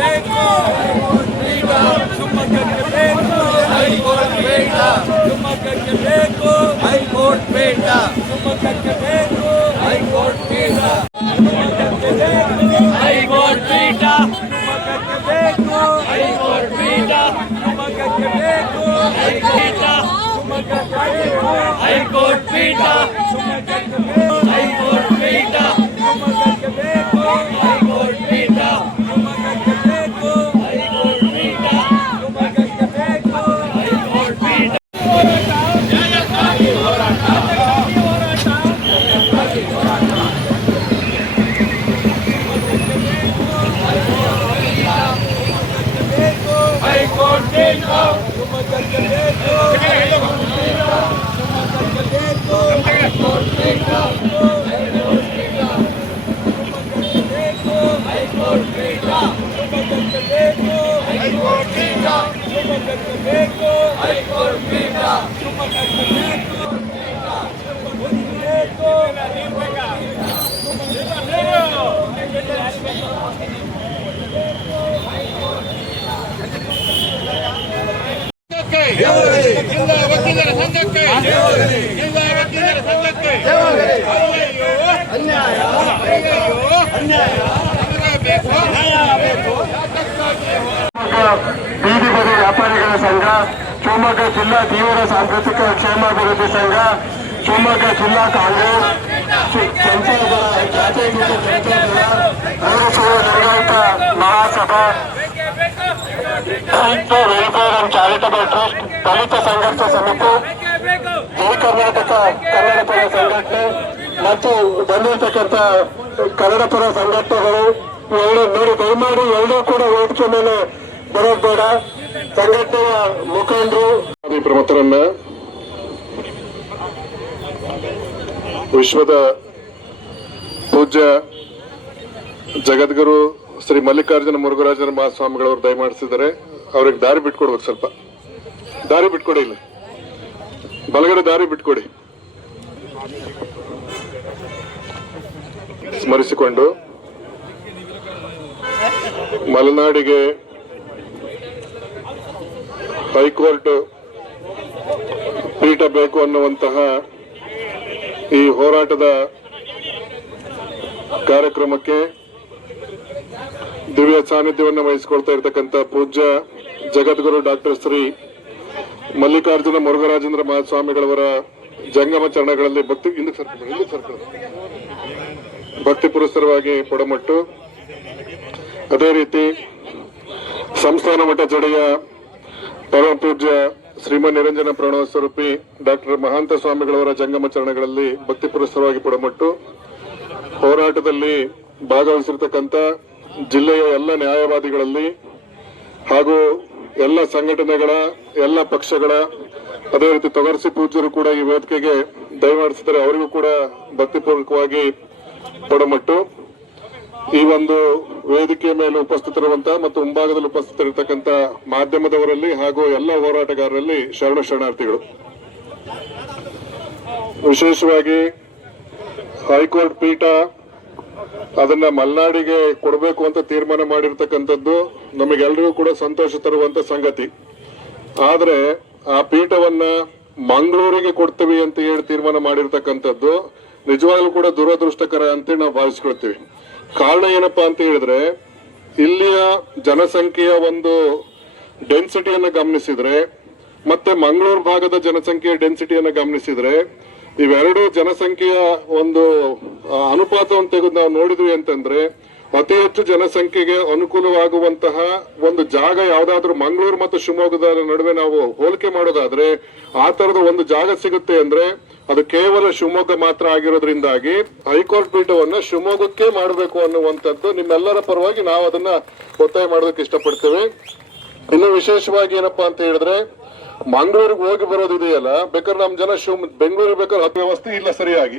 ಬೇಕು ಶಿವಮೊಗ್ಗಕ್ಕೆ ಬೇಕು ಹೈಕೋರ್ಟ್ ಬೇಡ ಶಿವಮೊಗ್ಗಕ್ಕೆ ಬೇಕು ಹೈಕೋರ್ಟ್ ಬೇಡ ಶಿವಮೊಗ್ಗಕ್ಕೆ ಬೇಕು ಹೈಕೋರ್ಟ್ ಬೇಡ ಶಿವಮೊಗ್ಗಕ್ಕೆ ಬೇಕು ಹೈಕೋರ್ಟ್ ಬೇಡ ಶಿವಮೊಗ್ಗಕ್ಕೆ ಬೇಕು ಹೈಕೋರ್ಟ್ ಬೇಡ ಶಿವಮೊಗ್ಗಕ್ಕೆ ಬೇಕು ಹೈಕೋರ್ಟ್ ಬೇಡ ಶಿವಮೊಗ್ಗಕ್ಕೆ ಬೇಕು ಹೈಕೋರ್ಟ್ ಬೇಡ ಶಿವಮೊಗ್ಗಕ್ಕೆ ಬೇಕು ಹೈಕೋರ್ಟ್ ಬೇಡ ಶಿವಮೊಗ್ಗಕ್ಕೆ ಬೇಕು ಹೈಕೋರ್ಟ್ ಬೇಡ ಶಿವಮೊಗ್ಗಕ್ಕೆ ಬೇಕು ಹೈಕೋರ್ಟ್ ಬೇಡ ನ್ಯಾಯಕ್ಕಾಗಿ ಹೋರಾಟ ಹೈಕೋರ್ಟ್ ಬೇಡ ಶಿವಮೊಗ್ಗಕ್ಕೆ ಬೇಕು ಜಿಲ್ಲಾ ವಕೀಲರ ಸಂಘಕ್ಕೆ ಜಿಲ್ಲಾ ವಕೀಲರ ಸಂಘಕ್ಕೆ ಅನ್ಯಾಯ ಬೀದಿ ಬದಿ ವ್ಯಾಪಾರಿಗಳ ಸಂಘ, ಶಿವಮೊಗ್ಗ ಜಿಲ್ಲಾ ತೀವ್ರ ಸಾಂಸ್ಕೃತಿಕ ಕ್ಷೇಮಾಭಿವೃದ್ಧಿ ಸಂಘ, ಶಿವಮೊಗ್ಗ ಜಿಲ್ಲಾ ಕಾಂಗ್ರೆಸ್, ಸಂಚಾಲಕರ ಜಾತ್ಯತೀತ ಸಂಚಾಲಕರ Veerashaiva Lingayat Mahasabha, welfare and charitable trust, Dalit Sangharsh Samiti, ಜೈ ಕರ್ನಾಟಕ ಕನ್ನಡ ಪರ ಸಂಘಟನೆ ಮತ್ತು ಬಂದಿರತಕ್ಕಂಥ ಕನ್ನಡ ಪರ ಸಂಘಟನೆಗಳು ಎರಡು ನೋಡಿ ದಯಮಾಡಿ ಎಲ್ಲರೂ ಕೂಡ ವೇದಿಕೆ ಮೇಲೆ ಬರೋದು ಬೇಡ. ಸಂಘಟನೆಯ ಮುಖಂಡರು ಪ್ರಮುಖರನ್ನ ವಿಶ್ವದ ಪೂಜ್ಯ ಜಗದ್ಗುರು ಶ್ರೀ ಮಲ್ಲಿಕಾರ್ಜುನ ಮುರುಘರಾಜನ ಮಹಾಸ್ವಾಮಿಗಳವರು ದಯಮಾಡಿಸಿದ್ದಾರೆ. ಅವ್ರಿಗೆ ದಾರಿ ಬಿಟ್ಕೊಡ್ಬೇಕು, ಸ್ವಲ್ಪ ದಾರಿ ಬಿಟ್ಕೊಡಿ, ಇಲ್ಲ ಬಲಗಡೆ ದಾರಿ ಬಿಟ್ಕೊಡಿ. ಸ್ಮರಿಸಿಕೊಂಡು ಮಲೆನಾಡಿಗೆ ಹೈಕೋರ್ಟ್ ಪೀಠ ಬೇಕು ಅನ್ನುವಂತಹ ಈ ಹೋರಾಟದ ಕಾರ್ಯಕ್ರಮಕ್ಕೆ ದಿವ್ಯ ಸಾನ್ನಿಧ್ಯವನ್ನು ವಹಿಸಿಕೊಳ್ತಾ ಇರತಕ್ಕಂಥ ಪೂಜ್ಯ ಜಗದ್ಗುರು ಡಾಕ್ಟರ್ ಶ್ರೀ ಮಲ್ಲಿಕಾರ್ಜುನ ಮುರುಘರಾಜೇಂದ್ರ ಮಹಾಸ್ವಾಮಿಗಳವರ ಜಂಗಮ ಚರಣಗಳಲ್ಲಿ ಭಕ್ತಿ ಪುರಸ್ಸರವಾಗಿ ಪೊಡಮಟ್ಟು, ಅದೇ ರೀತಿ ಸಂಸ್ಥಾನ ಮಠ ಜಡೆಯ ಪರಮ ಪೂಜ್ಯ ಶ್ರೀಮನ್ ನಿರಂಜನ ಪ್ರಣವ ಸ್ವರೂಪಿ ಡಾಕ್ಟರ್ ಮಹಾಂತ ಸ್ವಾಮಿಗಳವರ ಜಂಗಮ ಚರಣಗಳಲ್ಲಿ ಭಕ್ತಿ ಪುರಸ್ಸರವಾಗಿ ಪೊಡಮಟ್ಟು, ಹೋರಾಟದಲ್ಲಿ ಭಾಗವಹಿಸಿರ್ತಕ್ಕಂಥ ಜಿಲ್ಲೆಯ ಎಲ್ಲ ನ್ಯಾಯವಾದಿಗಳಲ್ಲಿ ಹಾಗೂ ಎಲ್ಲ ಸಂಘಟನೆಗಳ ಎಲ್ಲ ಪಕ್ಷಗಳ ಅದೇ ರೀತಿ ತೊಗರ್ಸಿ ಪೂಜ್ಯರು ಕೂಡ ಈ ವೇದಿಕೆಗೆ ದಯಮಾಡಿಸಿದರೆ ಅವರಿಗೂ ಕೂಡ ಭಕ್ತಿಪೂರ್ವಕವಾಗಿ ಪೊಡಮಟ್ಟು. ಈ ಒಂದು ವೇದಿಕೆಯ ಮೇಲೆ ಉಪಸ್ಥಿತರಿರುವಂತಹ ಮತ್ತು ಮುಂಭಾಗದಲ್ಲಿ ಉಪಸ್ಥಿತರಿರ್ತಕ್ಕಂಥ ಮಾಧ್ಯಮದವರಲ್ಲಿ ಹಾಗೂ ಎಲ್ಲ ಹೋರಾಟಗಾರರಲ್ಲಿ ಶರಣಾರ್ಥಿಗಳು. ವಿಶೇಷವಾಗಿ ಹೈಕೋರ್ಟ್ ಪೀಠ ಅದನ್ನ ಮಲೆನಾಡಿಗೆ ಕೊಡಬೇಕು ಅಂತ ತೀರ್ಮಾನ ಮಾಡಿರ್ತಕ್ಕಂಥದ್ದು ನಮಗೆಲ್ಲರಿಗೂ ಕೂಡ ಸಂತೋಷ ತರುವಂತ ಸಂಗತಿ. ಆದ್ರೆ ಆ ಪೀಠವನ್ನ ಮಂಗಳೂರಿಗೆ ಕೊಡ್ತೀವಿ ಅಂತ ಹೇಳಿ ತೀರ್ಮಾನ ಮಾಡಿರ್ತಕ್ಕಂಥದ್ದು ನಿಜವಾಗ್ಲೂ ಕೂಡ ದುರದೃಷ್ಟಕರ ಅಂತೇಳಿ ನಾವು ಭಾವಿಸ್ಕೊಳ್ತೀವಿ. ಕಾರಣ ಏನಪ್ಪಾ ಅಂತ ಹೇಳಿದ್ರೆ, ಇಲ್ಲಿಯ ಜನಸಂಖ್ಯೆಯ ಒಂದು ಡೆನ್ಸಿಟಿಯನ್ನು ಗಮನಿಸಿದ್ರೆ ಮತ್ತೆ ಮಂಗಳೂರು ಭಾಗದ ಜನಸಂಖ್ಯೆಯ ಡೆನ್ಸಿಟಿಯನ್ನು ಗಮನಿಸಿದ್ರೆ ಇವೆರಡು ಜನಸಂಖ್ಯೆಯ ಒಂದು ಅನುಪಾತವನ್ನು ತೆಗೆದು ನಾವು ನೋಡಿದ್ವಿ ಅಂತಂದ್ರೆ ಅತಿ ಹೆಚ್ಚು ಜನಸಂಖ್ಯೆಗೆ ಅನುಕೂಲವಾಗುವಂತಹ ಒಂದು ಜಾಗ ಯಾವ್ದಾದ್ರು ಮಂಗಳೂರು ಮತ್ತು ಶಿವಮೊಗ್ಗದ ನಡುವೆ ನಾವು ಹೋಲಿಕೆ ಮಾಡೋದಾದ್ರೆ ಆ ತರದ ಒಂದು ಜಾಗ ಸಿಗುತ್ತೆ ಅಂದ್ರೆ ಅದು ಕೇವಲ ಶಿವಮೊಗ್ಗ ಮಾತ್ರ ಆಗಿರೋದ್ರಿಂದಾಗಿ ಹೈಕೋರ್ಟ್ ಪೀಠವನ್ನ ಶಿವಮೊಗ್ಗಕ್ಕೆ ಮಾಡಬೇಕು ಅನ್ನುವಂಥದ್ದು ನಿಮ್ಮೆಲ್ಲರ ಪರವಾಗಿ ನಾವು ಅದನ್ನ ಒತ್ತಾಯ ಮಾಡೋದಕ್ಕೆ ಇಷ್ಟಪಡ್ತೇವೆ. ಇನ್ನು ವಿಶೇಷವಾಗಿ ಏನಪ್ಪಾ ಅಂತ ಹೇಳಿದ್ರೆ, ಮಂಗಳೂರಿಗೆ ಹೋಗಿ ಬರೋದಿದೆಯಲ್ಲ, ಬೇಕಾದ್ರೆ ನಮ್ ಜನ ಬೆಂಗಳೂರಿಗೆ ಬೇಕಾದ್ರೆ ವ್ಯವಸ್ಥೆ ಇಲ್ಲ, ಸರಿಯಾಗಿ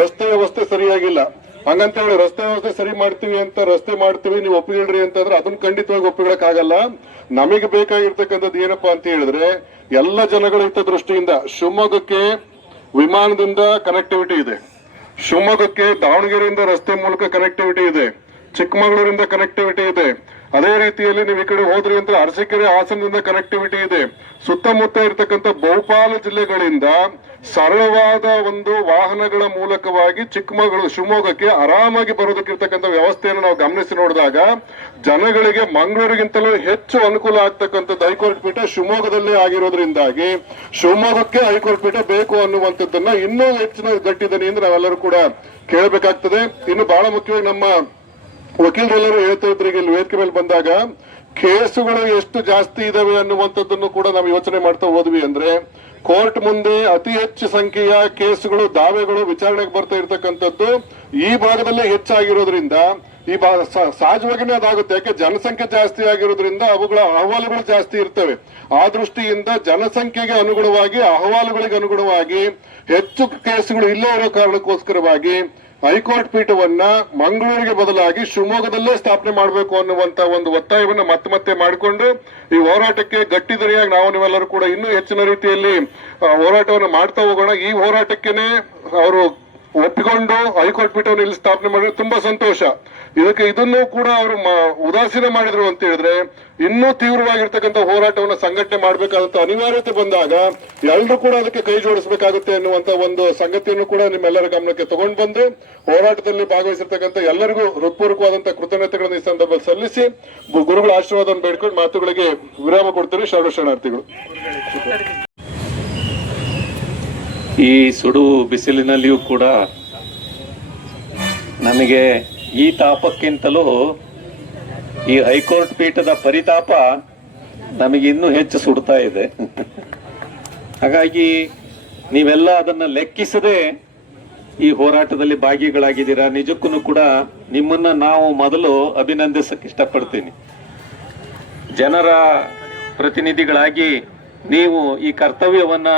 ರಸ್ತೆ ವ್ಯವಸ್ಥೆ ಸರಿಯಾಗಿಲ್ಲ. ಹಂಗಂತ ಹೇಳಿ ರಸ್ತೆ ವ್ಯವಸ್ಥೆ ಸರಿ ಮಾಡ್ತೀವಿ ಅಂತ ರಸ್ತೆ ಮಾಡ್ತೀವಿ ನೀವು ಒಪ್ಪಿಗಿಡ್ರಿ ಅಂತಂದ್ರೆ ಅದನ್ನ ಖಂಡಿತವಾಗಿ ಒಪ್ಪಿಗಿಡಕ್ ಆಗಲ್ಲ. ನಮಗೆ ಬೇಕಾಗಿರ್ತಕ್ಕಂಥದ್ದು ಏನಪ್ಪಾ ಅಂತ ಹೇಳಿದ್ರೆ, ಎಲ್ಲ ಜನಗಳ ಹಿತ ದೃಷ್ಟಿಯಿಂದ ಶಿವಮೊಗ್ಗಕ್ಕೆ ವಿಮಾನದಿಂದ ಕನೆಕ್ಟಿವಿಟಿ ಇದೆ, ಶಿವಮೊಗ್ಗಕ್ಕೆ ದಾವಣಗೆರೆಯಿಂದ ರಸ್ತೆ ಮೂಲಕ ಕನೆಕ್ಟಿವಿಟಿ ಇದೆ, ಚಿಕ್ಕಮಗಳೂರಿಂದ ಕನೆಕ್ಟಿವಿಟಿ ಇದೆ. ಅದೇ ರೀತಿಯಲ್ಲಿ ನೀವು ಈ ಕಡೆ ಹೋದ್ರಿ ಅಂತ ಅರಸೀಕೆರೆ ಹಾಸನದಿಂದ ಕನೆಕ್ಟಿವಿಟಿ ಇದೆ. ಸುತ್ತಮುತ್ತ ಇರತಕ್ಕಂಥ ಬಹುಪಾಲು ಜಿಲ್ಲೆಗಳಿಂದ ಸರಳವಾದ ಒಂದು ವಾಹನಗಳ ಮೂಲಕವಾಗಿ ಚಿಕ್ಕಮಗಳೂರು ಶಿವಮೊಗ್ಗಕ್ಕೆ ಆರಾಮಾಗಿ ಬರೋದಕ್ಕಿರ್ತಕ್ಕಂಥ ವ್ಯವಸ್ಥೆಯನ್ನು ನಾವು ಗಮನಿಸಿ ನೋಡಿದಾಗ ಜನಗಳಿಗೆ ಮಂಗಳೂರಿಗಿಂತಲೂ ಹೆಚ್ಚು ಅನುಕೂಲ ಆಗ್ತಕ್ಕಂಥದ್ದು ಹೈಕೋರ್ಟ್ ಪೀಠ ಶಿವಮೊಗ್ಗದಲ್ಲೇ ಆಗಿರೋದ್ರಿಂದಾಗಿ ಶಿವಮೊಗ್ಗಕ್ಕೆ ಹೈಕೋರ್ಟ್ ಪೀಠ ಬೇಕು ಅನ್ನುವಂಥದ್ದನ್ನ ಇನ್ನೂ ಹೆಚ್ಚಿನ ಗಟ್ಟಿದನಿಯಿಂದ ನಾವೆಲ್ಲರೂ ಕೂಡ ಕೇಳಬೇಕಾಗ್ತದೆ. ಇನ್ನು ಬಹಳ ಮುಖ್ಯವಾಗಿ ನಮ್ಮ ವಕೀಲರೆಲ್ಲರೂ ಹೇಳ್ತಾ ಇದ್ರು, ಇಲ್ಲಿ ವೇದಿಕೆ ಮೇಲೆ ಬಂದಾಗ ಕೇಸುಗಳು ಎಷ್ಟು ಜಾಸ್ತಿ ಇದಾವೆ ಅನ್ನುವಂಥದ್ದನ್ನು ಕೂಡ ನಾವು ಯೋಚನೆ ಮಾಡ್ತಾ ಹೋದ್ವಿ ಅಂದ್ರೆ ಕೋರ್ಟ್ ಮುಂದೆ ಅತಿ ಹೆಚ್ಚು ಸಂಖ್ಯೆಯ ಕೇಸುಗಳು ದಾವೆಗಳು ವಿಚಾರಣೆಗೆ ಬರ್ತಾ ಇರ್ತಕ್ಕಂಥದ್ದು ಈ ಭಾಗದಲ್ಲೇ ಹೆಚ್ಚಾಗಿರೋದ್ರಿಂದ ಈ ಸಹಜವಾಗಿನೇ ಅದಾಗುತ್ತೆ. ಯಾಕೆ ಜನಸಂಖ್ಯೆ ಜಾಸ್ತಿ ಆಗಿರೋದ್ರಿಂದ ಅವುಗಳ ಅಹವಾಲುಗಳು ಜಾಸ್ತಿ ಇರ್ತವೆ. ಆ ದೃಷ್ಟಿಯಿಂದ ಜನಸಂಖ್ಯೆಗೆ ಅನುಗುಣವಾಗಿ ಅಹವಾಲುಗಳಿಗೆ ಅನುಗುಣವಾಗಿ ಹೆಚ್ಚು ಕೇಸುಗಳು ಇಲ್ಲೇ ಇರೋ ಕಾರಣಕ್ಕೋಸ್ಕರವಾಗಿ ಹೈಕೋರ್ಟ್ ಪೀಠವನ್ನ ಮಂಗಳೂರಿಗೆ ಬದಲಾಗಿ ಶಿವಮೊಗ್ಗದಲ್ಲೇ ಸ್ಥಾಪನೆ ಮಾಡಬೇಕು ಅನ್ನುವಂತ ಒಂದು ಒತ್ತಾಯವನ್ನ ಮತ್ತೆ ಮಾಡಿಕೊಂಡು ಈ ಹೋರಾಟಕ್ಕೆ ಗಟ್ಟಿದರಿಯಾಗಿ ನಾವು ನೀವೆಲ್ಲರೂ ಕೂಡ ಇನ್ನೂ ಹೆಚ್ಚಿನ ರೀತಿಯಲ್ಲಿ ಹೋರಾಟವನ್ನು ಮಾಡ್ತಾ ಹೋಗೋಣ. ಈ ಹೋರಾಟಕ್ಕೇನೆ ಅವರು ಒಪ್ಪಿಕೊಂಡು ಹೈಕೋರ್ಟ್ ಪೀಠವನ್ನು ಇಲ್ಲಿ ಸ್ಥಾಪನೆ ಮಾಡಿದ್ರೆ ತುಂಬಾ ಸಂತೋಷ. ಇದನ್ನು ಕೂಡ ಅವರು ಉದಾಸೀನ ಮಾಡಿದ್ರು ಅಂತ ಹೇಳಿದ್ರೆ ಇನ್ನೂ ತೀವ್ರವಾಗಿರ್ತಕ್ಕಂಥ ಹೋರಾಟವನ್ನು ಸಂಘಟನೆ ಮಾಡಬೇಕಾದಂತ ಅನಿವಾರ್ಯತೆ ಬಂದಾಗ ಎಲ್ಲರೂ ಕೂಡ ಅದಕ್ಕೆ ಕೈ ಜೋಡಿಸಬೇಕಾಗುತ್ತೆ ಅನ್ನುವಂತ ಒಂದು ಸಂಗತಿಯನ್ನು ಕೂಡ ನಿಮ್ಮೆಲ್ಲರ ಗಮನಕ್ಕೆ ತಗೊಂಡು ಬಂದು ಹೋರಾಟದಲ್ಲಿ ಭಾಗವಹಿಸಿರ್ತಕ್ಕಂಥ ಎಲ್ಲರಿಗೂ ಹೃತ್ಪೂರ್ವಕವಾದಂತಹ ಕೃತಜ್ಞತೆಗಳನ್ನು ಈ ಸಂದರ್ಭದಲ್ಲಿ ಸಲ್ಲಿಸಿ ಗುರುಗಳ ಆಶೀರ್ವಾದವನ್ನು ಬೇಡ್ಕೊಂಡು ಮಾತುಗಳಿಗೆ ವಿರಾಮ ಕೊಡ್ತೀವಿ. ಶರಣಾರ್ಥಿಗಳು. ಈ ಸುಡು ಬಿಸಿಲಿನಲ್ಲಿಯೂ ಕೂಡ ನಮಗೆ ಈ ತಾಪಕ್ಕಿಂತಲೂ ಈ ಹೈಕೋರ್ಟ್ ಪೀಠದ ಪರಿತಾಪ ನಮಗೆ ಇನ್ನೂ ಹೆಚ್ಚು ಸುಡ್ತಾ ಇದೆ. ಹಾಗಾಗಿ ನೀವೆಲ್ಲ ಅದನ್ನ ಲೆಕ್ಕಿಸದೆ ಈ ಹೋರಾಟದಲ್ಲಿ ಭಾಗಿಗಳಾಗಿದ್ದೀರಾ. ನಿಜಕ್ಕೂ ಕೂಡ ನಿಮ್ಮನ್ನ ನಾವು ಮೊದಲು ಅಭಿನಂದಿಸಕ್ಕೆ ಇಷ್ಟಪಡ್ತೀನಿ. ಜನರ ಪ್ರತಿನಿಧಿಗಳಾಗಿ ನೀವು ಈ ಕರ್ತವ್ಯವನ್ನ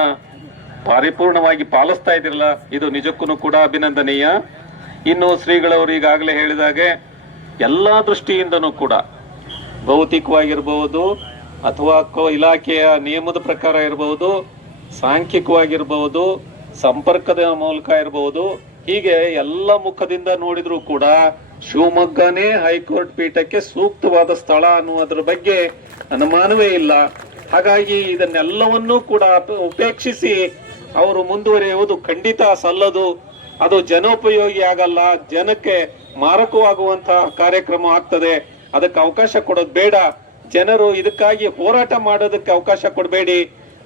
ಪರಿಪೂರ್ಣವಾಗಿ ಪಾಲಿಸ್ತಾ ಇದ್ದಿರಲ್ಲ, ಇದು ನಿಜಕ್ಕೂ ಕೂಡ ಅಭಿನಂದನೀಯ. ಇನ್ನು ಶ್ರೀಗಳವರು ಈಗಾಗಲೇ ಹೇಳಿದಾಗೆ ಎಲ್ಲಾ ದೃಷ್ಟಿಯಿಂದನೂ ಕೂಡ ಭೌತಿಕವಾಗಿರ್ಬಹುದು ಅಥವಾ ಇಲಾಖೆಯ ನಿಯಮದ ಪ್ರಕಾರ ಇರಬಹುದು, ಸಾಂಖ್ಯಿಕವಾಗಿರ್ಬಹುದು, ಸಂಪರ್ಕದ ಮೂಲಕ ಇರಬಹುದು, ಹೀಗೆ ಎಲ್ಲ ಮುಖದಿಂದ ನೋಡಿದ್ರು ಕೂಡ ಶಿವಮೊಗ್ಗನೇ ಹೈಕೋರ್ಟ್ ಪೀಠಕ್ಕೆ ಸೂಕ್ತವಾದ ಸ್ಥಳ ಅನ್ನುವುದರ ಬಗ್ಗೆ ಅನುಮಾನವೇ ಇಲ್ಲ. ಹಾಗಾಗಿ ಇದನ್ನೆಲ್ಲವನ್ನೂ ಕೂಡ ಉಪೇಕ್ಷಿಸಿ ಅವರು ಮುಂದುವರಿಯುವುದು ಖಂಡಿತ ಸಲ್ಲದು. ಅದು ಜನೋಪಯೋಗಿ ಆಗಲ್ಲ, ಜನಕ್ಕೆ ಮಾರಕವಾಗುವಂತಹ ಕಾರ್ಯಕ್ರಮ ಆಗ್ತದೆ. ಅದಕ್ಕೆ ಅವಕಾಶ ಕೊಡೋದು ಬೇಡ. ಜನರು ಇದಕ್ಕಾಗಿ ಹೋರಾಟ ಮಾಡೋದಕ್ಕೆ ಅವಕಾಶ ಕೊಡಬೇಡಿ.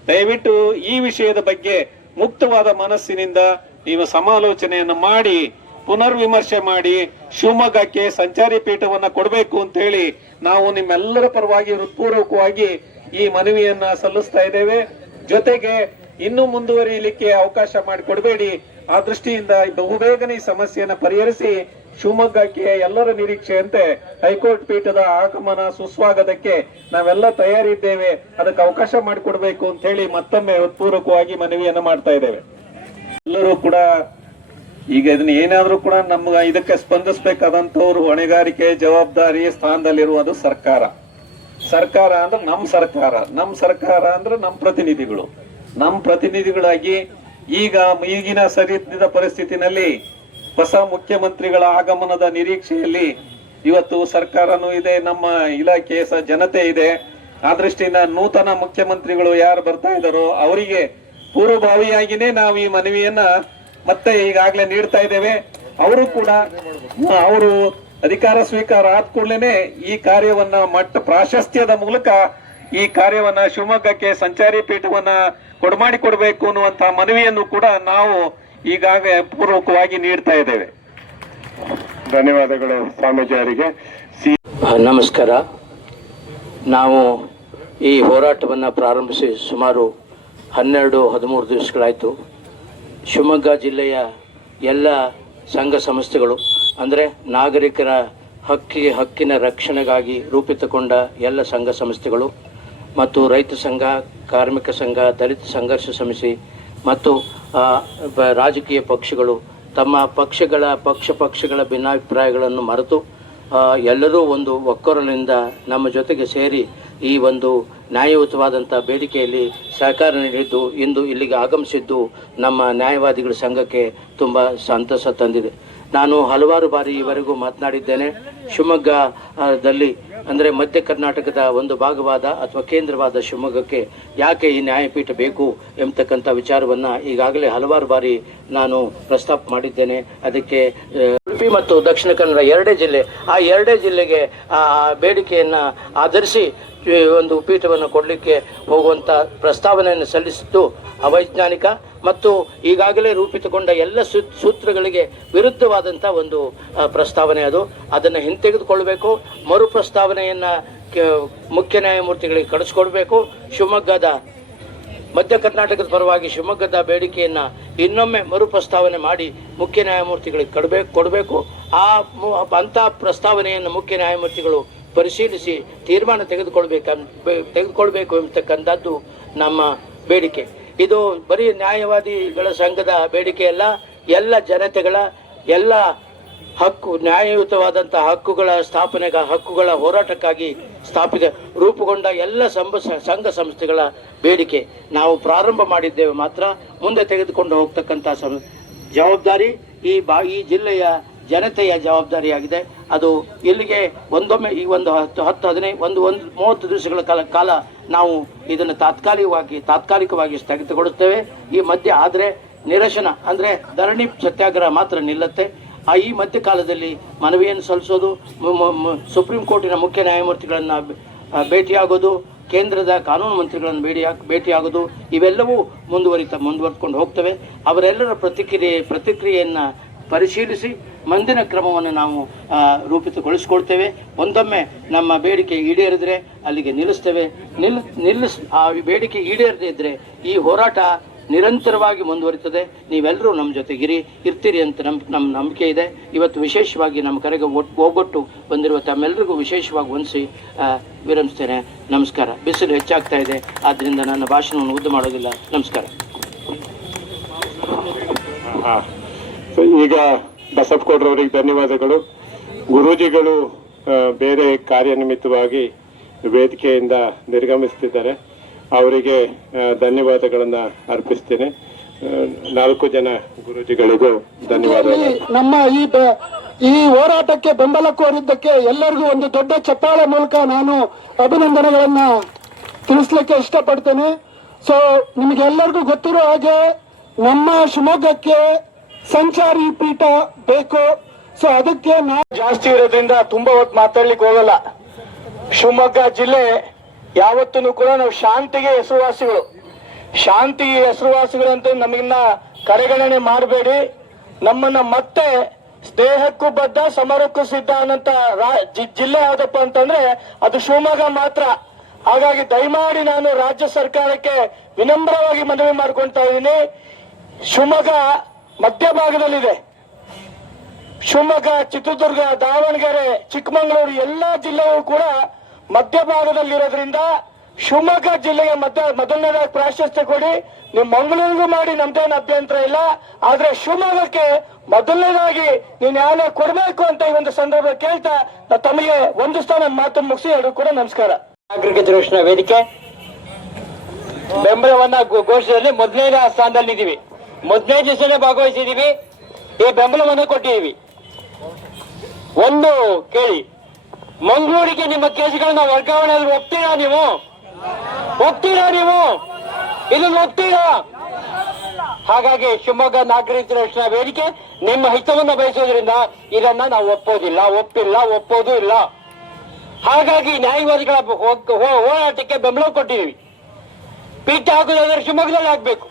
ದಯವಿಟ್ಟು ಈ ವಿಷಯದ ಬಗ್ಗೆ ಮುಕ್ತವಾದ ಮನಸ್ಸಿನಿಂದ ನೀವು ಸಮಾಲೋಚನೆಯನ್ನು ಮಾಡಿ ಪುನರ್ವಿಮರ್ಶೆ ಮಾಡಿ ಶಿವಮೊಗ್ಗಕ್ಕೆ ಸಂಚಾರಿ ಪೀಠವನ್ನ ಕೊಡಬೇಕು ಅಂತ ಹೇಳಿ ನಾವು ನಿಮ್ಮೆಲ್ಲರ ಪರವಾಗಿ ಹೃತ್ಪೂರ್ವಕವಾಗಿ ಈ ಮನವಿಯನ್ನ ಸಲ್ಲಿಸ್ತಾ ಇದ್ದೇವೆ. ಜೊತೆಗೆ ಇನ್ನೂ ಮುಂದುವರಿಯಲಿಕ್ಕೆ ಅವಕಾಶ ಮಾಡಿಕೊಡಬೇಡಿ. ಆ ದೃಷ್ಟಿಯಿಂದ ಬಹುಬೇಗನೆ ಈ ಸಮಸ್ಯೆಯನ್ನು ಪರಿಹರಿಸಿ ಶಿವಮೊಗ್ಗಕ್ಕೆ ಎಲ್ಲರ ನಿರೀಕ್ಷೆಯಂತೆ ಹೈಕೋರ್ಟ್ ಪೀಠದ ಆಗಮನ ಸುಸ್ವಾಗತಕ್ಕೆ ನಾವೆಲ್ಲ ತಯಾರಿದ್ದೇವೆ. ಅದಕ್ಕೆ ಅವಕಾಶ ಮಾಡಿಕೊಡ್ಬೇಕು ಅಂತ ಹೇಳಿ ಮತ್ತೊಮ್ಮೆ ಹೃತ್ಪೂರ್ವಕವಾಗಿ ಮನವಿಯನ್ನ ಮಾಡ್ತಾ ಇದ್ದೇವೆ. ಎಲ್ಲರೂ ಕೂಡ ಈಗ ಇದನ್ನ ಏನಾದ್ರೂ ಕೂಡ ನಮ್ಗೆ ಇದಕ್ಕೆ ಸ್ಪಂದಿಸಬೇಕಾದಂತವ್ರು ಹೊಣೆಗಾರಿಕೆ ಜವಾಬ್ದಾರಿ ಸ್ಥಾನದಲ್ಲಿರುವುದು ಸರ್ಕಾರ. ಸರ್ಕಾರ ಅಂದ್ರೆ ನಮ್ಮ ಸರ್ಕಾರ ಅಂದ್ರೆ ನಮ್ಮ ಪ್ರತಿನಿಧಿಗಳು. ನಮ್ಮ ಪ್ರತಿನಿಧಿಗಳಾಗಿ ಈಗಿನ ಸರಿದ ಪರಿಸ್ಥಿತಿನಲ್ಲಿ ಹೊಸ ಮುಖ್ಯಮಂತ್ರಿಗಳ ಆಗಮನದ ನಿರೀಕ್ಷೆಯಲ್ಲಿ ಇವತ್ತು ಸರ್ಕಾರನೂ ಇದೆ, ನಮ್ಮ ಇಲಾಖೆ ಜನತೆ ಇದೆ. ಆ ದೃಷ್ಟಿಯಿಂದ ನೂತನ ಮುಖ್ಯಮಂತ್ರಿಗಳು ಯಾರು ಬರ್ತಾ ಇದ್ದಾರೋ ಅವರಿಗೆ ಪೂರ್ವಭಾವಿಯಾಗಿನೇ ನಾವು ಈ ಮನವಿಯನ್ನ ಮತ್ತೆ ಈಗಾಗಲೇ ನೀಡ್ತಾ ಇದ್ದೇವೆ. ಅವರು ಕೂಡ ಅವರು ಅಧಿಕಾರ ಸ್ವೀಕಾರ ಆದ ಕೂಡಲೇ ಈ ಕಾರ್ಯವನ್ನ ಪ್ರಾಶಸ್ತ್ಯದ ಮೂಲಕ ಈ ಕಾರ್ಯವನ್ನ ಶಿವಮೊಗ್ಗಕ್ಕೆ ಸಂಚಾರಿ ಪೀಠವನ್ನ ಕೊಡಬೇಕು ಅನ್ನುವಂತಹ ಮನವಿಯನ್ನು ಕೂಡ ನಾವು ಈಗಾಗಲೇ ಪೂರ್ವಕವಾಗಿ ನೀಡ್ತಾ ಇದ್ದೇವೆ. ಧನ್ಯವಾದಗಳು ಸ್ವಾಮೀಜಿ ಅವರಿಗೆ. ನಮಸ್ಕಾರ. ನಾವು ಈ ಹೋರಾಟವನ್ನು ಪ್ರಾರಂಭಿಸಿ ಸುಮಾರು 12-13 ದಿವಸಗಳಾಯಿತು. ಶಿವಮೊಗ್ಗ ಜಿಲ್ಲೆಯ ಎಲ್ಲ ಸಂಘ ಸಂಸ್ಥೆಗಳು ಅಂದರೆ ನಾಗರಿಕರ ಹಕ್ಕಿನ ರಕ್ಷಣೆಗಾಗಿ ರೂಪಿತಗೊಂಡ ಎಲ್ಲ ಸಂಘ ಸಂಸ್ಥೆಗಳು ಮತ್ತು ರೈತ ಸಂಘ, ಕಾರ್ಮಿಕ ಸಂಘ, ದಲಿತ ಸಂಘರ್ಷ ಸಮಿತಿ ಮತ್ತು ರಾಜಕೀಯ ಪಕ್ಷಗಳು ತಮ್ಮ ಪಕ್ಷಗಳ ಭಿನ್ನಾಭಿಪ್ರಾಯಗಳನ್ನು ಮರೆತು ಎಲ್ಲರೂ ಒಂದು ಒಕ್ಕೊರಲಿನಿಂದ ನಮ್ಮ ಜೊತೆಗೆ ಸೇರಿ ಈ ಒಂದು ನ್ಯಾಯಯುತವಾದಂಥ ಬೇಡಿಕೆಯಲ್ಲಿ ಸಹಕಾರ ನೀಡಿದ್ದು ಇಂದು ಇಲ್ಲಿಗೆ ಆಗಮಿಸಿದ್ದು ನಮ್ಮ ನ್ಯಾಯವಾದಿಗಳ ಸಂಘಕ್ಕೆ ತುಂಬ ಸಂತಸ ತಂದಿದೆ. ನಾನು ಹಲವಾರು ಬಾರಿ ಈವರೆಗೂ ಮಾತನಾಡಿದ್ದೇನೆ. ಶಿವಮೊಗ್ಗದಲ್ಲಿ ಅಂದರೆ ಮಧ್ಯ ಕರ್ನಾಟಕದ ಒಂದು ಭಾಗವಾದ ಅಥವಾ ಕೇಂದ್ರವಾದ ಶಿವಮೊಗ್ಗಕ್ಕೆ ಯಾಕೆ ಈ ನ್ಯಾಯಪೀಠ ಬೇಕು ಎಂಬತಕ್ಕಂಥ ವಿಚಾರವನ್ನು ಈಗಾಗಲೇ ಹಲವಾರು ಬಾರಿ ನಾನು ಪ್ರಸ್ತಾಪ ಮಾಡಿದ್ದೇನೆ. ಅದಕ್ಕೆ ಉಡುಪಿ ಮತ್ತು ದಕ್ಷಿಣ ಕನ್ನಡ ಎರಡೇ ಜಿಲ್ಲೆ, ಆ ಎರಡೇ ಜಿಲ್ಲೆಗೆ ಆ ಬೇಡಿಕೆಯನ್ನು ಆಧರಿಸಿ ಒಂದು ಪೀಠವನ್ನು ಕೊಡಲಿಕ್ಕೆ ಹೋಗುವಂಥ ಪ್ರಸ್ತಾವನೆಯನ್ನು ಸಲ್ಲಿಸಿದ್ದು ಅವೈಜ್ಞಾನಿಕ ಮತ್ತು ಈಗಾಗಲೇ ರೂಪಿತಗೊಂಡ ಎಲ್ಲ ಸೂತ್ರಗಳಿಗೆ ವಿರುದ್ಧವಾದಂಥ ಒಂದು ಪ್ರಸ್ತಾವನೆ. ಅದನ್ನು ಹಿಂತೆಗೆದುಕೊಳ್ಬೇಕು. ಮರು ಪ್ರಸ್ತಾವನೆಯನ್ನು ಮುಖ್ಯ ನ್ಯಾಯಮೂರ್ತಿಗಳಿಗೆ ಕಳಿಸ್ಕೊಡ್ಬೇಕು. ಶಿವಮೊಗ್ಗದ ಮಧ್ಯ ಕರ್ನಾಟಕದ ಪರವಾಗಿ ಶಿವಮೊಗ್ಗದ ಬೇಡಿಕೆಯನ್ನು ಇನ್ನೊಮ್ಮೆ ಮರು ಪ್ರಸ್ತಾವನೆ ಮಾಡಿ ಮುಖ್ಯ ನ್ಯಾಯಮೂರ್ತಿಗಳಿಗೆ ಕೊಡಬೇಕು. ಅಂಥ ಪ್ರಸ್ತಾವನೆಯನ್ನು ಮುಖ್ಯ ನ್ಯಾಯಮೂರ್ತಿಗಳು ಪರಿಶೀಲಿಸಿ ತೀರ್ಮಾನ ತೆಗೆದುಕೊಳ್ಬೇಕು ಎಂಬತಕ್ಕಂಥದ್ದು ನಮ್ಮ ಬೇಡಿಕೆ. ಇದು ಬರೀ ನ್ಯಾಯವಾದಿಗಳ ಸಂಘದ ಬೇಡಿಕೆಯಲ್ಲ, ಎಲ್ಲ ಜನತೆಗಳ ಎಲ್ಲ ನ್ಯಾಯಯುತವಾದಂಥ ಹಕ್ಕುಗಳ ಹಕ್ಕುಗಳ ಹೋರಾಟಕ್ಕಾಗಿ ರೂಪುಗೊಂಡ ಎಲ್ಲ ಸಂಘ ಸಂಸ್ಥೆಗಳ ಬೇಡಿಕೆ. ನಾವು ಪ್ರಾರಂಭ ಮಾಡಿದ್ದೇವೆ ಮಾತ್ರ, ಮುಂದೆ ತೆಗೆದುಕೊಂಡು ಹೋಗ್ತಕ್ಕಂಥ ಜವಾಬ್ದಾರಿ ಈ ಜಿಲ್ಲೆಯ ಜನತೆಯ ಜವಾಬ್ದಾರಿಯಾಗಿದೆ. ಅದು ಇಲ್ಲಿಗೆ ಒಂದೊಮ್ಮೆ ಈ ಒಂದು 30 ದಿವಸಗಳ ಕಾಲ ನಾವು ಇದನ್ನು ತಾತ್ಕಾಲಿಕವಾಗಿ ಸ್ಥಗಿತಗೊಳಿಸ್ತೇವೆ. ಈ ಮಧ್ಯೆ ಆದರೆ ನಿರಶನ ಅಂದರೆ ಧರಣಿ ಸತ್ಯಾಗ್ರಹ ಮಾತ್ರ ನಿಲ್ಲುತ್ತೆ. ಈ ಮಧ್ಯಕಾಲದಲ್ಲಿ ಮನವಿಯನ್ನು ಸಲ್ಲಿಸೋದು, ಸುಪ್ರೀಂ ಕೋರ್ಟಿನ ಮುಖ್ಯ ನ್ಯಾಯಮೂರ್ತಿಗಳನ್ನು ಭೇಟಿಯಾಗೋದು, ಕೇಂದ್ರದ ಕಾನೂನು ಮಂತ್ರಿಗಳನ್ನು ಭೇಟಿಯಾಗೋದು, ಇವೆಲ್ಲವೂ ಮುಂದುವರಿದುಕೊಂಡು ಹೋಗ್ತವೆ. ಅವರೆಲ್ಲರ ಪ್ರತಿಕ್ರಿಯೆಯನ್ನು ಪರಿಶೀಲಿಸಿ ಮುಂದಿನ ಕ್ರಮವನ್ನು ನಾವು ರೂಪಿತಗೊಳಿಸಿಕೊಳ್ತೇವೆ. ಒಂದೊಮ್ಮೆ ನಮ್ಮ ಬೇಡಿಕೆ ಈಡೇರಿದರೆ ಅಲ್ಲಿಗೆ ನಿಲ್ಲಿಸ್ತೇವೆ. ಆ ಬೇಡಿಕೆ ಈಡೇರದೇ ಇದ್ದರೆ ಈ ಹೋರಾಟ ನಿರಂತರವಾಗಿ ಮುಂದುವರಿತದೆ. ನೀವೆಲ್ಲರೂ ನಮ್ಮ ಜೊತೆಗಿರಿ ಇರ್ತೀರಿ ಅಂತ ನಮ್ಮ ನಂಬಿಕೆ ಇದೆ. ಇವತ್ತು ವಿಶೇಷವಾಗಿ ನಮ್ಮ ಕರೆಗೆ ಒಗ್ಗಟ್ಟು ಬಂದಿರುವ ತಮ್ಮೆಲ್ಲರಿಗೂ ವಿಶೇಷವಾಗಿ ವಂದಿಸಿ ವಿರಮಿಸ್ತೇನೆ. ನಮಸ್ಕಾರ. ಬಿಸಿಲು ಹೆಚ್ಚಾಗ್ತಾ ಇದೆ, ಆದ್ದರಿಂದ ನನ್ನ ಭಾಷಣವನ್ನು ಉದ್ದ ಮಾಡೋದಿಲ್ಲ. ನಮಸ್ಕಾರ. ಈಗ ಬಸಪ್ಪಗೌಡ್ರವರಿಗೆ ಧನ್ಯವಾದಗಳು. ಗುರೂಜಿಗಳು ಬೇರೆ ಕಾರ್ಯನಿಮಿತ್ತವಾಗಿ ವೇದಿಕೆಯಿಂದ ನಿರ್ಗಮಿಸ್ತಿದ್ದಾರೆ. ಅವರಿಗೆ ಧನ್ಯವಾದಗಳನ್ನು ಅರ್ಪಿಸ್ತೇನೆ. 4 ಜನ ಗುರೂಜಿಗಳಿಗೂ ಧನ್ಯವಾದಗಳು. ನಮ್ಮ ಈ ಹೋರಾಟಕ್ಕೆ ಬೆಂಬಲ ಕೋರಿದ್ದಕ್ಕೆ ಎಲ್ಲರಿಗೂ ಒಂದು ದೊಡ್ಡ ಚಪ್ಪಾಳೆ ಮೂಲಕ ನಾನು ಅಭಿನಂದನೆಗಳನ್ನ ತಿಳಿಸ್ಲಿಕ್ಕೆ ಇಷ್ಟಪಡ್ತೇನೆ. ಸೊ ನಿಮಗೆಲ್ಲರಿಗೂ ಗೊತ್ತಿರೋ ಹಾಗೆ ನಮ್ಮ ಶಿವಮೊಗ್ಗಕ್ಕೆ ಸಂಚಾರಿ ಪೀಠ ಬೇಕು. ಸೊ ಅದಕ್ಕೆ ನಾವು ಜಾಸ್ತಿ ಇರೋದ್ರಿಂದ ತುಂಬಾ ಹೊತ್ತು ಮಾತಾಡ್ಲಿಕ್ಕೆ ಹೋಗಲ್ಲ. ಶಿವಮೊಗ್ಗ ಜಿಲ್ಲೆ ಯಾವತ್ತೂ ಕೂಡ ನಾವು ಶಾಂತಿಗೆ ಹೆಸರುವಾಸಿಗಳು ಅಂತ ನಮಗಿನ್ನ ಕಡೆಗಣನೆ ಮಾಡಬೇಡಿ. ನಮ್ಮನ್ನ ಮತ್ತೆ ಸ್ನೇಹಕ್ಕೂ ಬದ್ಧ ಸಮರಕ್ಕೂ ಸಿದ್ಧ ಅನ್ನೋಂತ ಜಿಲ್ಲೆ ಯಾವ್ದಪ್ಪ ಅಂತಂದ್ರೆ ಅದು ಶಿವಮೊಗ್ಗ ಮಾತ್ರ. ಹಾಗಾಗಿ ದಯಮಾಡಿ ನಾನು ರಾಜ್ಯ ಸರ್ಕಾರಕ್ಕೆ ವಿನಮ್ರವಾಗಿ ಮನವಿ ಮಾಡ್ಕೊಳ್ತಾ ಇದ್ದೀನಿ. ಶಿವಮೊಗ್ಗ ಮಧ್ಯಭಾಗದಲ್ಲಿದೆ. ಶಿವಮೊಗ್ಗ, ಚಿತ್ರದುರ್ಗ, ದಾವಣಗೆರೆ, ಚಿಕ್ಕಮಗಳೂರು ಎಲ್ಲಾ ಜಿಲ್ಲೆಯೂ ಕೂಡ ಮಧ್ಯಭಾಗದಲ್ಲಿರೋದ್ರಿಂದ ಶಿವಮೊಗ್ಗ ಜಿಲ್ಲೆಗೆ ಮೊದಲನೇದಾಗಿ ಪ್ರಾಶಸ್ತ್ಯ ಕೊಡಿ. ನೀವು ಮಂಗಳೂರಿಗೂ ಮಾಡಿ ನಮ್ದೇನು ಅಭ್ಯಂತರ ಇಲ್ಲ. ಆದ್ರೆ ಶಿವಮೊಗ್ಗಕ್ಕೆ ಮೊದಲನೇದಾಗಿ ನೀವು ನ್ಯಾಯಾಲಯ ಕೊಡಬೇಕು ಅಂತ ಈ ಒಂದು ಸಂದರ್ಭ ಕೇಳ್ತಾ ತಮಗೆ ಒಂದು ಸ್ಥಾನ ಮಾತು ಮುಗಿಸಿ ಎಲ್ಲರೂ ಕೂಡ ನಮಸ್ಕಾರ. ನಾಗರಿಕ ರಕ್ಷಣಾ ವೇದಿಕೆ ಬೆಂಬಲವನ್ನ ಘೋಷಣೆಯಲ್ಲಿ ಮೊದಲನೇ ಸ್ಥಾನದಲ್ಲಿ ಇದ್ದೀವಿ. ಮೊದಲನೇ ದಿವಸನೇ ಭಾಗವಹಿಸಿದೀವಿ. ಈ ಬೆಂಬಲವನ್ನು ಕೊಟ್ಟಿದ್ದೀವಿ. ಒಂದು ಕೇಳಿ, ಮಂಗಳೂರಿಗೆ ನಿಮ್ಮ ಕೇಸುಗಳನ್ನ ವರ್ಗಾವಣೆ ಒಪ್ತೀರಾ ನೀವು? ಇದನ್ನು ಒಪ್ತೀರಾ? ಹಾಗಾಗಿ ಶಿವಮೊಗ್ಗ ನಾಗರಿಕ ರಕ್ಷಣಾ ವೇದಿಕೆ ನಿಮ್ಮ ಹಿತವನ್ನ ಬಯಸೋದ್ರಿಂದ ಇದನ್ನ ನಾವು ಒಪ್ಪೋದು ಇಲ್ಲ. ಹಾಗಾಗಿ ನ್ಯಾಯವಾದಿಗಳ ಹೋರಾಟಕ್ಕೆ ಬೆಂಬಲ ಕೊಟ್ಟಿದ್ದೀವಿ. ಪೀಠ ಹಾಕೋದಾದ್ರೆ ಶಿವಮೊಗ್ಗದಲ್ಲಿ ಆಗ್ಬೇಕು.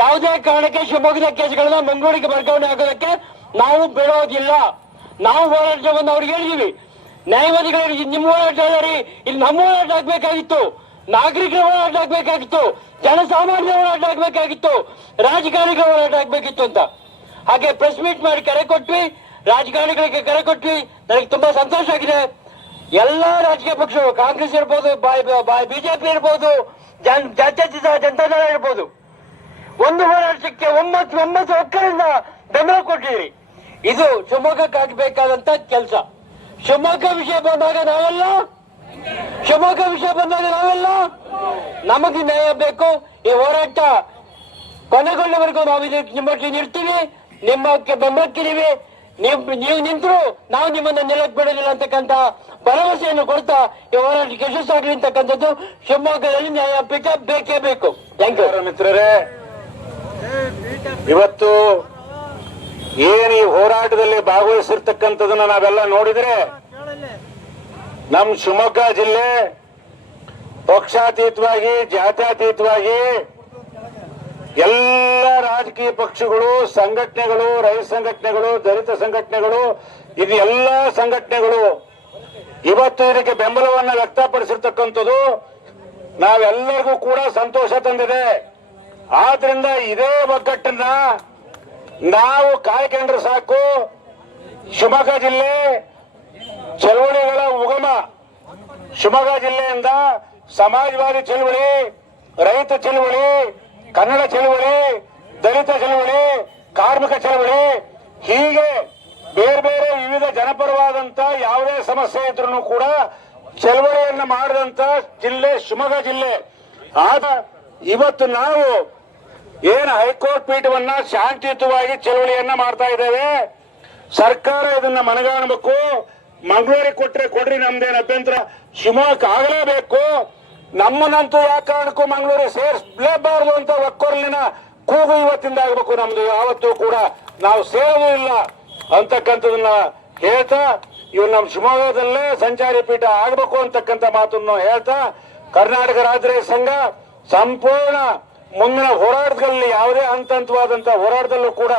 ಯಾವುದೇ ಕಾರಣಕ್ಕೆ ಶಿವಮೊಗ್ಗದ ಕೇಸುಗಳನ್ನ ಮಂಗಳೂರಿಗೆ ವರ್ಗಾವಣೆ ಆಗೋದಕ್ಕೆ ನಾವು ಬಿಡೋದಿಲ್ಲ. ನಾವು ಹೋರಾಟವನ್ನು ಅವ್ರಿಗೆ ಹೇಳಿದೀವಿ. ನ್ಯಾಯವಾದಿಗಳಿಗೆ ನಿಮ್ಮ ಹೋರಾಟ ಹೇಳಿ, ಇಲ್ಲಿ ನಮ್ಮ ಹೋರಾಟ ಆಗ್ಬೇಕಾಗಿತ್ತು, ನಾಗರಿಕರ ಹೋರಾಟ ಆಗ್ಬೇಕಾಗಿತ್ತು, ಜನಸಾಮಾನ್ಯರ ಹೋರಾಟ ಆಗ್ಬೇಕಾಗಿತ್ತು, ರಾಜಕಾರಣಿಗಳ ಹೋರಾಟ ಆಗ್ಬೇಕಿತ್ತು ಅಂತ. ಹಾಗೆ ಪ್ರೆಸ್ ಮೀಟ್ ಮಾಡಿ ಕರೆ ಕೊಟ್ವಿ, ರಾಜಕಾರಣಿಗಳಿಗೆ ಕರೆ ಕೊಟ್ವಿ. ನನಗೆ ತುಂಬಾ ಸಂತೋಷ ಆಗಿದೆ. ಎಲ್ಲಾ ರಾಜಕೀಯ ಪಕ್ಷಗಳು, ಕಾಂಗ್ರೆಸ್ ಇರ್ಬೋದು, ಬಿಜೆಪಿ ಇರ್ಬೋದು, ಜನತಾದಳ ಇರ್ಬೋದು, ಒಂದು ಹೋರಾಟಕ್ಕೆ 9 ಒಕ್ಕಲಿಂದ ಬೆಂಬಲ ಕೊಟ್ಟಿರಿ. ಇದು ಶಿವಮೊಗ್ಗಕ್ಕಾಗಬೇಕಾದಂತ ಕೆಲಸ. ಶಿವಮೊಗ್ಗ ವಿಷಯ ಬಂದಾಗ ನಮಗೆ ನ್ಯಾಯ ಬೇಕು. ಈ ಹೋರಾಟ ಕೊನೆಗೊಳ್ಳವರೆಗೂ ನಾವು ನಿಮ್ಮೊಟ್ಟಿಗೆ ಇರ್ತೀವಿ, ನಿಮ್ಮಕ್ಕೆ ಬೆಂಬಲಕ್ಕಿದ್ದೀವಿ. ನೀವು ನಿಂತರು ನಾವು ನಿಮ್ಮನ್ನ ನಿಲ್ಲಕ್ ಬಿಡೋದಿಲ್ಲ ಅಂತಕ್ಕಂಥ ಭರವಸೆಯನ್ನು ಕೊಡ್ತಾ ಈ ಹೋರಾಟಕ್ಕೆ ಯಶಸ್ಸಾಗಲಿ ಅಂತಕ್ಕಂಥದ್ದು ಶಿವಮೊಗ್ಗದಲ್ಲಿ ನ್ಯಾಯಪೀಠ ಬೇಕೇ ಬೇಕು. ಥ್ಯಾಂಕ್ ಯು ಮಿತ್ರರೇ. ಇವತ್ತು ಏನು ಈ ಹೋರಾಟದಲ್ಲಿ ಭಾಗವಹಿಸಿರ್ತಕ್ಕಂಥದನ್ನ ನಾವೆಲ್ಲ ನೋಡಿದ್ರೆ ನಮ್ಮ ಶಿವಮೊಗ್ಗ ಜಿಲ್ಲೆ ಪಕ್ಷಾತೀತವಾಗಿ ಜಾತ್ಯತೀತವಾಗಿ ಎಲ್ಲ ರಾಜಕೀಯ ಪಕ್ಷಗಳು, ಸಂಘಟನೆಗಳು, ರೈತ ಸಂಘಟನೆಗಳು, ದಲಿತ ಸಂಘಟನೆಗಳು, ಇದು ಎಲ್ಲ ಸಂಘಟನೆಗಳು ಇವತ್ತು ಇದಕ್ಕೆ ಬೆಂಬಲವನ್ನ ವ್ಯಕ್ತಪಡಿಸಿರ್ತಕ್ಕಂಥದ್ದು ನಾವೆಲ್ಲರಿಗೂ ಕೂಡ ಸಂತೋಷ ತಂದಿದೆ. ಆದ್ರಿಂದ ಇದೇ ಒಗ್ಗಟ್ಟನ್ನ ನಾವು ಕಾಯ್ಕೊಂಡ್ರೆ ಸಾಕು. ಶಿವಮೊಗ್ಗ ಜಿಲ್ಲೆ ಚಳವಳಿಗಳ ಉಗಮ, ಶಿವಮೊಗ್ಗ ಜಿಲ್ಲೆಯಿಂದ ಸಮಾಜವಾದಿ ಚಳವಳಿ, ರೈತ ಚಳವಳಿ, ಕನ್ನಡ ಚಳವಳಿ, ದಲಿತ ಚಳವಳಿ, ಕಾರ್ಮಿಕ ಚಳವಳಿ, ಹೀಗೆ ಬೇರೆ ಬೇರೆ ವಿವಿಧ ಜನಪರವಾದಂತ ಯಾವುದೇ ಸಮಸ್ಯೆ ಇದ್ರೂ ಕೂಡ ಚಳವಳಿಯನ್ನ ಮಾಡಿದಂತ ಜಿಲ್ಲೆ ಶಿವಮೊಗ್ಗ ಜಿಲ್ಲೆ. ಆದ ಇವತ್ತು ನಾವು ಏನು ಹೈಕೋರ್ಟ್ ಪೀಠವನ್ನ ಶಾಂತಿಯುತವಾಗಿ ಚಳವಳಿಯನ್ನ ಮಾಡ್ತಾ ಇದ್ದೇವೆ. ಸರ್ಕಾರ ಇದನ್ನ ಮನಗಾಣಬೇಕು. ಮಂಗಳೂರಿಗೆ ಕೊಟ್ರೆ ಕೊಡ್ರಿ, ನಮ್ದೇನು ಅಭ್ಯಂತರ, ಶಿವಮೊಗ್ಗಕ್ಕೆ ಆಗಲೇಬೇಕು. ನಮ್ಮನ್ನಂತೂ ಯಾವ ಕಾರಣಕ್ಕೂ ಮಂಗಳೂರಿಗೆ ಸೇರಿಸಲೇಬಾರದು ಅಂತ ಒಕ್ಕೊರಲಿನ ಕೂಗು ಇವತ್ತಿಂದ ಆಗಬೇಕು. ನಮ್ದು ಯಾವತ್ತೂ ಕೂಡ ನಾವು ಸೇರೋದು ಇಲ್ಲ ಅಂತಕ್ಕಂಥದನ್ನ ಹೇಳ್ತಾ, ಇವು ನಮ್ಮ ಶಿವಮೊಗ್ಗದಲ್ಲೇ ಸಂಚಾರಿ ಪೀಠ ಆಗಬೇಕು ಅಂತಕ್ಕಂಥ ಮಾತನ್ನು ಹೇಳ್ತಾ, ಕರ್ನಾಟಕ ರಾಜ್ಯ ರೈತ ಸಂಘ ಸಂಪೂರ್ಣ ಮುಂದಿನ ಹೋರಾಟದಲ್ಲಿ ಯಾವುದೇ ಹಂತವಾದಂತ ಹೋರಾಟದಲ್ಲೂ ಕೂಡ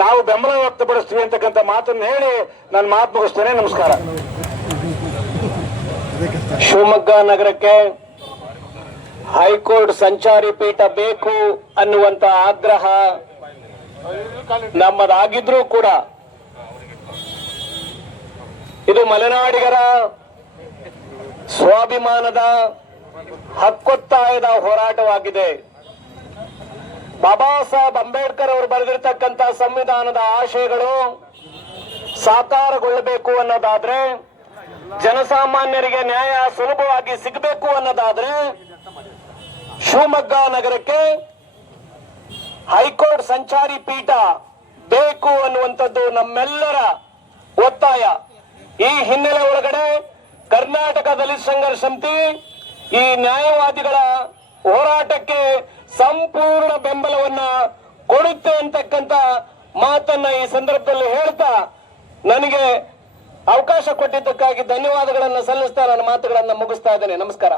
ನಾವು ಬೆಂಬಲ ವ್ಯಕ್ತಪಡಿಸ್ತೀವಿ ಅಂತಕ್ಕಂಥ ಮಾತನ್ನು ಹೇಳಿ ನನ್ನ ಮಾತು ಮುಗಿಸ್ತೇನೆ. ನಮಸ್ಕಾರ. ಶಿವಮೊಗ್ಗ ನಗರಕ್ಕೆ ಹೈಕೋರ್ಟ್ ಸಂಚಾರಿ ಪೀಠ ಬೇಕು ಅನ್ನುವಂತ ಆಗ್ರಹ ನಮ್ಮದಾಗಿದ್ರೂ ಕೂಡ ಇದು ಮಲೆನಾಡಿಗರ ಸ್ವಾಭಿಮಾನದ ಹಕ್ಕೊತ್ತಾಯದ ಹೋರಾಟವಾಗಿದೆ. ಬಾಬಾ ಸಾಹೇಬ್ ಅಂಬೇಡ್ಕರ್ ಅವರು ಬರೆದಿರ್ತಕ್ಕಂಥ ಸಂವಿಧಾನದ ಆಶಯಗಳು ಸಾಕಾರಗೊಳ್ಳಬೇಕು ಅನ್ನೋದಾದ್ರೆ, ಜನಸಾಮಾನ್ಯರಿಗೆ ನ್ಯಾಯ ಸುಲಭವಾಗಿ ಸಿಗಬೇಕು ಅನ್ನೋದಾದ್ರೆ ಶಿವಮೊಗ್ಗ ನಗರಕ್ಕೆ ಹೈಕೋರ್ಟ್ ಸಂಚಾರಿ ಪೀಠ ಬೇಕು ಅನ್ನುವಂಥದ್ದು ನಮ್ಮೆಲ್ಲರ ಒತ್ತಾಯ. ಈ ಹಿನ್ನೆಲೆ ಒಳಗಡೆ ಕರ್ನಾಟಕ ದಲಿತ ಸಂಘರ್ಷ ಸಮಿತಿ ಈ ನ್ಯಾಯವಾದಿಗಳ ಹೋರಾಟಕ್ಕೆ ಸಂಪೂರ್ಣ ಬೆಂಬಲವನ್ನ ಕೊಡುತ್ತೆ ಅಂತಕ್ಕಂಥ ಮಾತನ್ನ ಈ ಸಂದರ್ಭದಲ್ಲಿ ಹೇಳ್ತಾ, ನನಗೆ ಅವಕಾಶ ಕೊಟ್ಟಿದ್ದಕ್ಕಾಗಿ ಧನ್ಯವಾದಗಳನ್ನು ಸಲ್ಲಿಸ್ತಾ ನನ್ನ ಮಾತುಗಳನ್ನ ಮುಗಿಸ್ತಾ ಇದ್ದೇನೆ. ನಮಸ್ಕಾರ.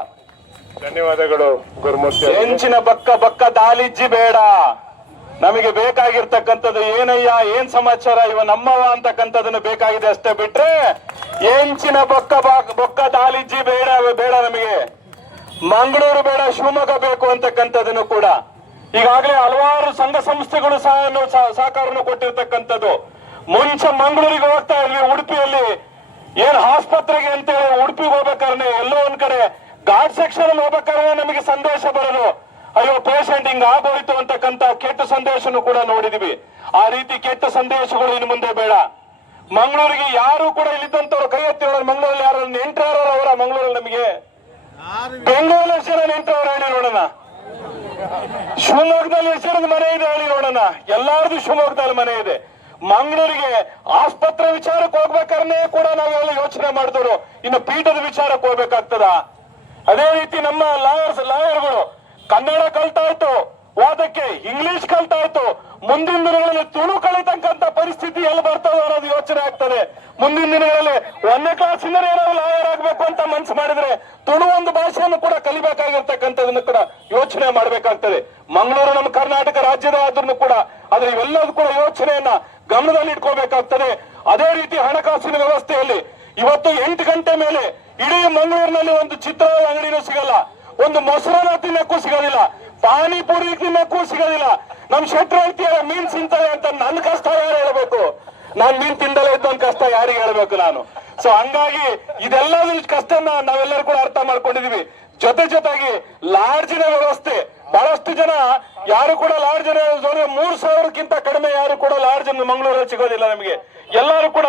ಧನ್ಯವಾದಗಳು ಗುರುಮೂರ್ತಿ. ಹೆಂಚಿನ ಬಕ್ಕ ದಾಲಿಜ್ಜಿ ಬೇಡ. ನಮಗೆ ಬೇಕಾಗಿರ್ತಕ್ಕಂಥದ್ದು ಏನಯ್ಯ, ಏನ್ ಸಮಾಚಾರ, ಇವ ನಮ್ಮವ ಅಂತಕ್ಕಂಥದನ್ನು ಬೇಕಾಗಿದೆ ಅಷ್ಟೇ ಬಿಟ್ರೆ ಹೆಂಚಿನ ಬೊಕ್ಕ ದಾಲಿಜ್ಜಿ ಬೇಡ ಬೇಡ. ನಮಗೆ ಮಂಗಳೂರು ಬೇಡ, ಶಿವಮೊಗ್ಗ ಬೇಕು ಅಂತಕ್ಕಂಥದ್ದನ್ನು ಕೂಡ ಈಗಾಗಲೇ ಹಲವಾರು ಸಂಘ ಸಂಸ್ಥೆಗಳು ಸಹಕಾರವನ್ನು ಕೊಟ್ಟಿರ್ತಕ್ಕಂಥದ್ದು. ಮುಂಚೆ ಮಂಗಳೂರಿಗೆ ಹೋಗ್ತಾ ಇದ್ವಿ, ಉಡುಪಿಯಲ್ಲಿ ಏನ್ ಆಸ್ಪತ್ರೆಗೆ ಅಂತೇಳಿ ಉಡುಪಿಗೆ ಹೋಗ್ಬೇಕಾದ್ರೆ ಎಲ್ಲೋ ಒಂದ್ ಕಡೆ ಘಾಟ್ ಸೆಕ್ಷನ್ ಅಲ್ಲಿ ಹೋಗ್ಬೇಕಾದ್ರೆ ನಮಗೆ ಸಂದೇಶ ಬರೋದು, ಅಯ್ಯೋ ಪೇಷಂಟ್ ಹಿಂಗ್ ಆಗೋಯ್ತು ಅಂತಕ್ಕಂಥ ಕೆಟ್ಟ ಸಂದೇಶನು ಕೂಡ ನೋಡಿದ್ವಿ. ಆ ರೀತಿ ಕೆಟ್ಟ ಸಂದೇಶಗಳು ಇನ್ನು ಮುಂದೆ ಬೇಡ. ಮಂಗಳೂರಿಗೆ ಯಾರು ಕೂಡ ಇಲ್ಲಿದ್ದಂತವ್ರು ಕೈ ಎತ್ತಿ ನೋಡೋಣ. ಮಂಗಳೂರಲ್ಲಿ ಯಾರು ನೆಂಟ್ರಾರ ಅವರ ಮಂಗಳೂರಲ್ಲಿ ನಮಗೆ ಬೆಂಗಳೂರಲ್ಲಿ ಎಷ್ಟು ಜನ ನೆಂಟ್ರವ್ರು ಹೇಳಿ ನೋಡೋಣ. ಶಿವಮೊಗ್ಗದಲ್ಲಿ ಎಷ್ಟು ಜನದ ಮನೆ ಇದೆ ಹೇಳಿ ನೋಡೋಣ. ಎಲ್ಲಾರ್ದು ಶಿವಮೊಗ್ಗದಲ್ಲಿ ಮನೆ ಇದೆ. ಮಂಗಳೂರಿಗೆ ಆಸ್ಪತ್ರೆ ವಿಚಾರಕ್ಕೆ ಹೋಗ್ಬೇಕಾದ್ರೆ ಕೂಡ ನಾವೆಲ್ಲ ಯೋಚನೆ ಮಾಡಿದವರು, ಇನ್ನು ಪೀಠದ ವಿಚಾರಕ್ಕೆ ಹೋಗ್ಬೇಕಾಗ್ತದ? ಅದೇ ರೀತಿ ನಮ್ಮ ಲಾಯರ್ಗಳು ಕನ್ನಡ ಕಲ್ತಾಯ್ತು, ವಾದಕ್ಕೆ ಇಂಗ್ಲಿಷ್ ಕಲ್ತಾಯ್ತು, ಮುಂದಿನ ದಿನಗಳಲ್ಲಿ ತುಳು ಕಲಿತಕ್ಕಂತ ಪರಿಸ್ಥಿತಿ ಎಲ್ಲಿ ಬರ್ತದೆ ಅನ್ನೋದು ಯೋಚನೆ ಆಗ್ತದೆ. ಮುಂದಿನ ದಿನಗಳಲ್ಲಿ 1ನೇ ಕ್ಲಾಸಿಂದ ಏನಾದ್ರು ಲಾಯರ್ ಆಗ್ಬೇಕು ಅಂತ ಮನ್ಸು ಮಾಡಿದ್ರೆ ತುಳು ಒಂದು ಭಾಷೆಯನ್ನು ಕೂಡ ಕಲಿಬೇಕಾಗಿರ್ತಕ್ಕಂಥದನ್ನು ಕೂಡ ಯೋಚನೆ ಮಾಡಬೇಕಾಗ್ತದೆ. ಮಂಗಳೂರು ನಮ್ಮ ಕರ್ನಾಟಕ ರಾಜ್ಯದ ಆದ್ರೂ ಕೂಡ ಆದ್ರೆ ಇವೆಲ್ಲದೂ ಕೂಡ ಯೋಚನೆಯನ್ನ ಗಮನದಲ್ಲಿ ಇಟ್ಕೋಬೇಕಾಗ್ತದೆ. ಅದೇ ರೀತಿ ಹಣಕಾಸಿನ ವ್ಯವಸ್ಥೆಯಲ್ಲಿ ಇವತ್ತು 8 ಗಂಟೆ ಮೇಲೆ ಇಡೀ ಮಂಗಳೂರಿನಲ್ಲಿ ಒಂದು ಚಿತ್ರದ ಅಂಗಡಿನೂ ಸಿಗಲ್ಲ, ಒಂದು ಮೊಸರನ್ನ ತಿನ್ನಕ್ಕೂ ಸಿಗೋದಿಲ್ಲ, ಪಾನಿಪುರಿ ತಿನ್ನಕ್ಕೂ ಸಿಗೋದಿಲ್ಲ. ನಮ್ ಶೆಟ್ರು ಹೇಳ್ತೀಯ ಮೀನ್ ತಿಂತಾರೆ ಅಂತ ನನ್ನ ಕಷ್ಟ ಯಾರು ಹೇಳ್ಬೇಕು? ನಾನ್ ಮೀನ್ ತಿಂದಲೇ ಇದ್ದೊಂದು ಕಷ್ಟ ಯಾರಿಗೆ ಹೇಳ್ಬೇಕು ನಾನು? ಸೊ ಹಂಗಾಗಿ ಇದೆಲ್ಲದ ಕಷ್ಟನ ನಾವೆಲ್ಲರೂ ಕೂಡ ಅರ್ಥ ಮಾಡ್ಕೊಂಡಿದೀವಿ. ಜೊತೆಗೆ ಲಾಡ್ಜಿನ ವ್ಯವಸ್ಥೆ, ಬಹಳಷ್ಟು ಜನ ಯಾರು ಕೂಡ ಲಾಡ್ಜ್ 3,000ಕ್ಕಿಂತ ಕಡಿಮೆ ಯಾರು ಕೂಡ ಲಾಡ್ಜ್ ಮಂಗಳೂರಲ್ಲಿ ಸಿಗೋದಿಲ್ಲ ನಮಗೆ. ಎಲ್ಲರೂ ಕೂಡ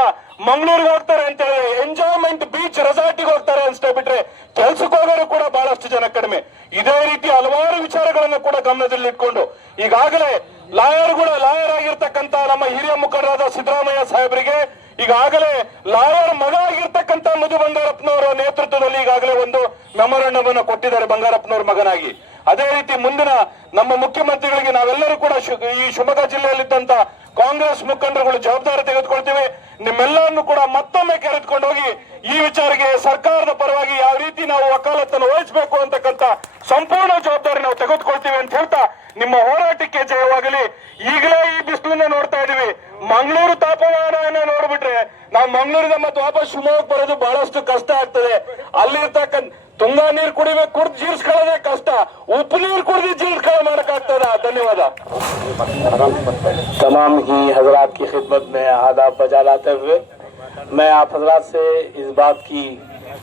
ಮಂಗಳೂರಿಗೆ ಹೋಗ್ತಾರೆ ಅಂತ ಹೇಳಿ ಎಂಜಾಯ್ಮೆಂಟ್ ಬೀಚ್ ರೆಸಾರ್ಟಿಗೆ ಹೋಗ್ತಾರೆ ಅನ್ಸ್ತಾ ಬಿಟ್ರೆ ಕೆಲ್ಸಕ್ಕೆ ಹೋಗೋರು ಕೂಡ ಬಹಳಷ್ಟು ಜನ ಕಡಿಮೆ. ಇದೇ ರೀತಿ ಹಲವಾರು ವಿಚಾರಗಳನ್ನು ಕೂಡ ಗಮನದಲ್ಲಿ ಇಟ್ಕೊಂಡು ಈಗಾಗಲೇ ಲಾಯರ್ ಆಗಿರ್ತಕ್ಕಂಥ ನಮ್ಮ ಹಿರಿಯ ಮುಖಂಡರಾದ ಸಿದ್ದರಾಮಯ್ಯ ಸಾಹೇಬರಿಗೆ ಈಗಾಗಲೇ ಲಾಯರ್ ಮಗ ಆಗಿರ್ತಕ್ಕಂಥ ಮಧು ಬಂಗಾರಪ್ಪನವರ ನೇತೃತ್ವದಲ್ಲಿ ಈಗಾಗಲೇ ಒಂದು ಮೆಮೊರಂಡಮ್ ಅನ್ನು ಕೊಟ್ಟಿದ್ದಾರೆ ಬಂಗಾರಪ್ಪನವರ ಮಗನಾಗಿ. ಅದೇ ರೀತಿ ಮುಂದಿನ ನಮ್ಮ ಮುಖ್ಯಮಂತ್ರಿಗಳಿಗೆ ನಾವೆಲ್ಲರೂ ಕೂಡ ಈ ಶಿವಮೊಗ್ಗ ಜಿಲ್ಲೆಯಲ್ಲಿದ್ದಂತ ಕಾಂಗ್ರೆಸ್ ಮುಖಂಡರುಗಳು ಜವಾಬ್ದಾರಿ ತೆಗೆದುಕೊಳ್ತೀವಿ. ನಿಮ್ಮೆಲ್ಲರನ್ನು ಕೂಡ ಮತ್ತೊಮ್ಮೆ ಕರೆದುಕೊಂಡು ಹೋಗಿ ಈ ವಿಚಾರಕ್ಕೆ ಸರ್ಕಾರದ ಪರವಾಗಿ ಯಾವ ರೀತಿ ನಾವು ವಕಾಲತ್ತನ್ನು ವಹಿಸಬೇಕು ಅಂತಕ್ಕಂಥ ಸಂಪೂರ್ಣ ಜವಾಬ್ದಾರಿ ನಾವು ತೆಗೆದುಕೊಳ್ತೀವಿ ಅಂತ ಹೇಳ್ತಾ ನಿಮ್ಮ ಹೋರಾಟಕ್ಕೆ ಜಯವಾಗಲಿ. ಈಗಲೇ ಈ ಬಿಸಿಲನ್ನ ನೋಡ್ತಾ ಇದೀವಿ. ಮಂಗಳೂರು ತಾಪಮಾನ ನೋಡ್ಬಿಟ್ರೆ ನಾವು ಮಂಗಳೂರಿಂದ ಮತ್ತೆ ವಾಪಸ್ ಶಿವಮೊಗ್ಗಕ್ಕೆ ಬರೋದು ಬಹಳಷ್ಟು ಕಷ್ಟ ಆಗ್ತದೆ. ಅಲ್ಲಿರ್ತಕ್ಕಂಥ ತುಂಗಾ ನೀರು ಕುಡಿದು ಜೀರ್ಸ್ಕೊಳ್ಳೋದೇ ಕಷ್ಟ, ಉಪ್ಪು ನೀರು ಕುಡಿದು ಜೀರ್ಸ್ಕೊಳ್ಳೋ ಮಾಡಕ್ಕಾಗ್ತದ? ಧನ್ಯವಾದ. तमाम ही हजरात की खिदमत में आदाब बजा लाते हुए मैं आप हजरात से इस बात की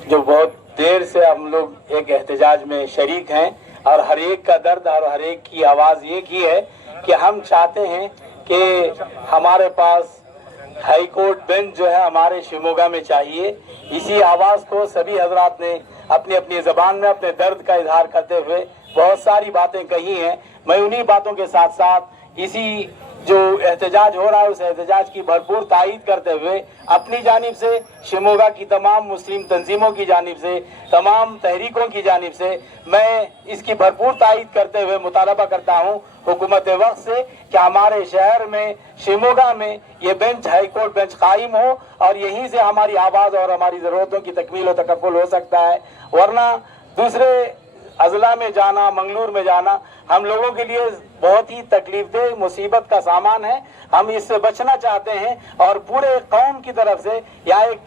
जो बहुत देर से हम लोग एक एहतजाज में शरीक हैं और हर एक का दर्द और हर एक की आवाज ये की है कि हम चाहते हैं कि हमारे पास हाई कोर्ट बेंच जो है हमारे शिवमोगा में चाहिए। इसी आवाज को सभी हजरात ने अपनी अपनी जबान में अपने दर्द का इजहार करते हुए बहुत सारी बातें कही हैं। मैं उन्हीं बातों के साथ साथ इसी जो एहतजाज हो रहा है उस एहतजाज की भरपूर तायीद करते हुए अपनी जानिब से शिवमोगा की तमाम मुस्लिम तंजीमों की जानिब से तमाम तहरीकों की जानिब से मैं इसकी भरपूर तायीद करते हुए मुतालबा करता हूँ हुकूमत वक्त से कि हमारे शहर में शिवमोगा में ये बेंच हाई कोर्ट बेंच कायम हो और यहीं से हमारी आवाज़ और हमारी ज़रूरतों की तकमील और तकफ़ुल हो सकता है। वरना दूसरे अजला में जाना, मंगलूर में जाना हम लोगों के लिए बहुत ही तकलीफदेह मुसीबत का सामान है। हम इससे बचना चाहते हैं और पूरे कौम की तरफ से या एक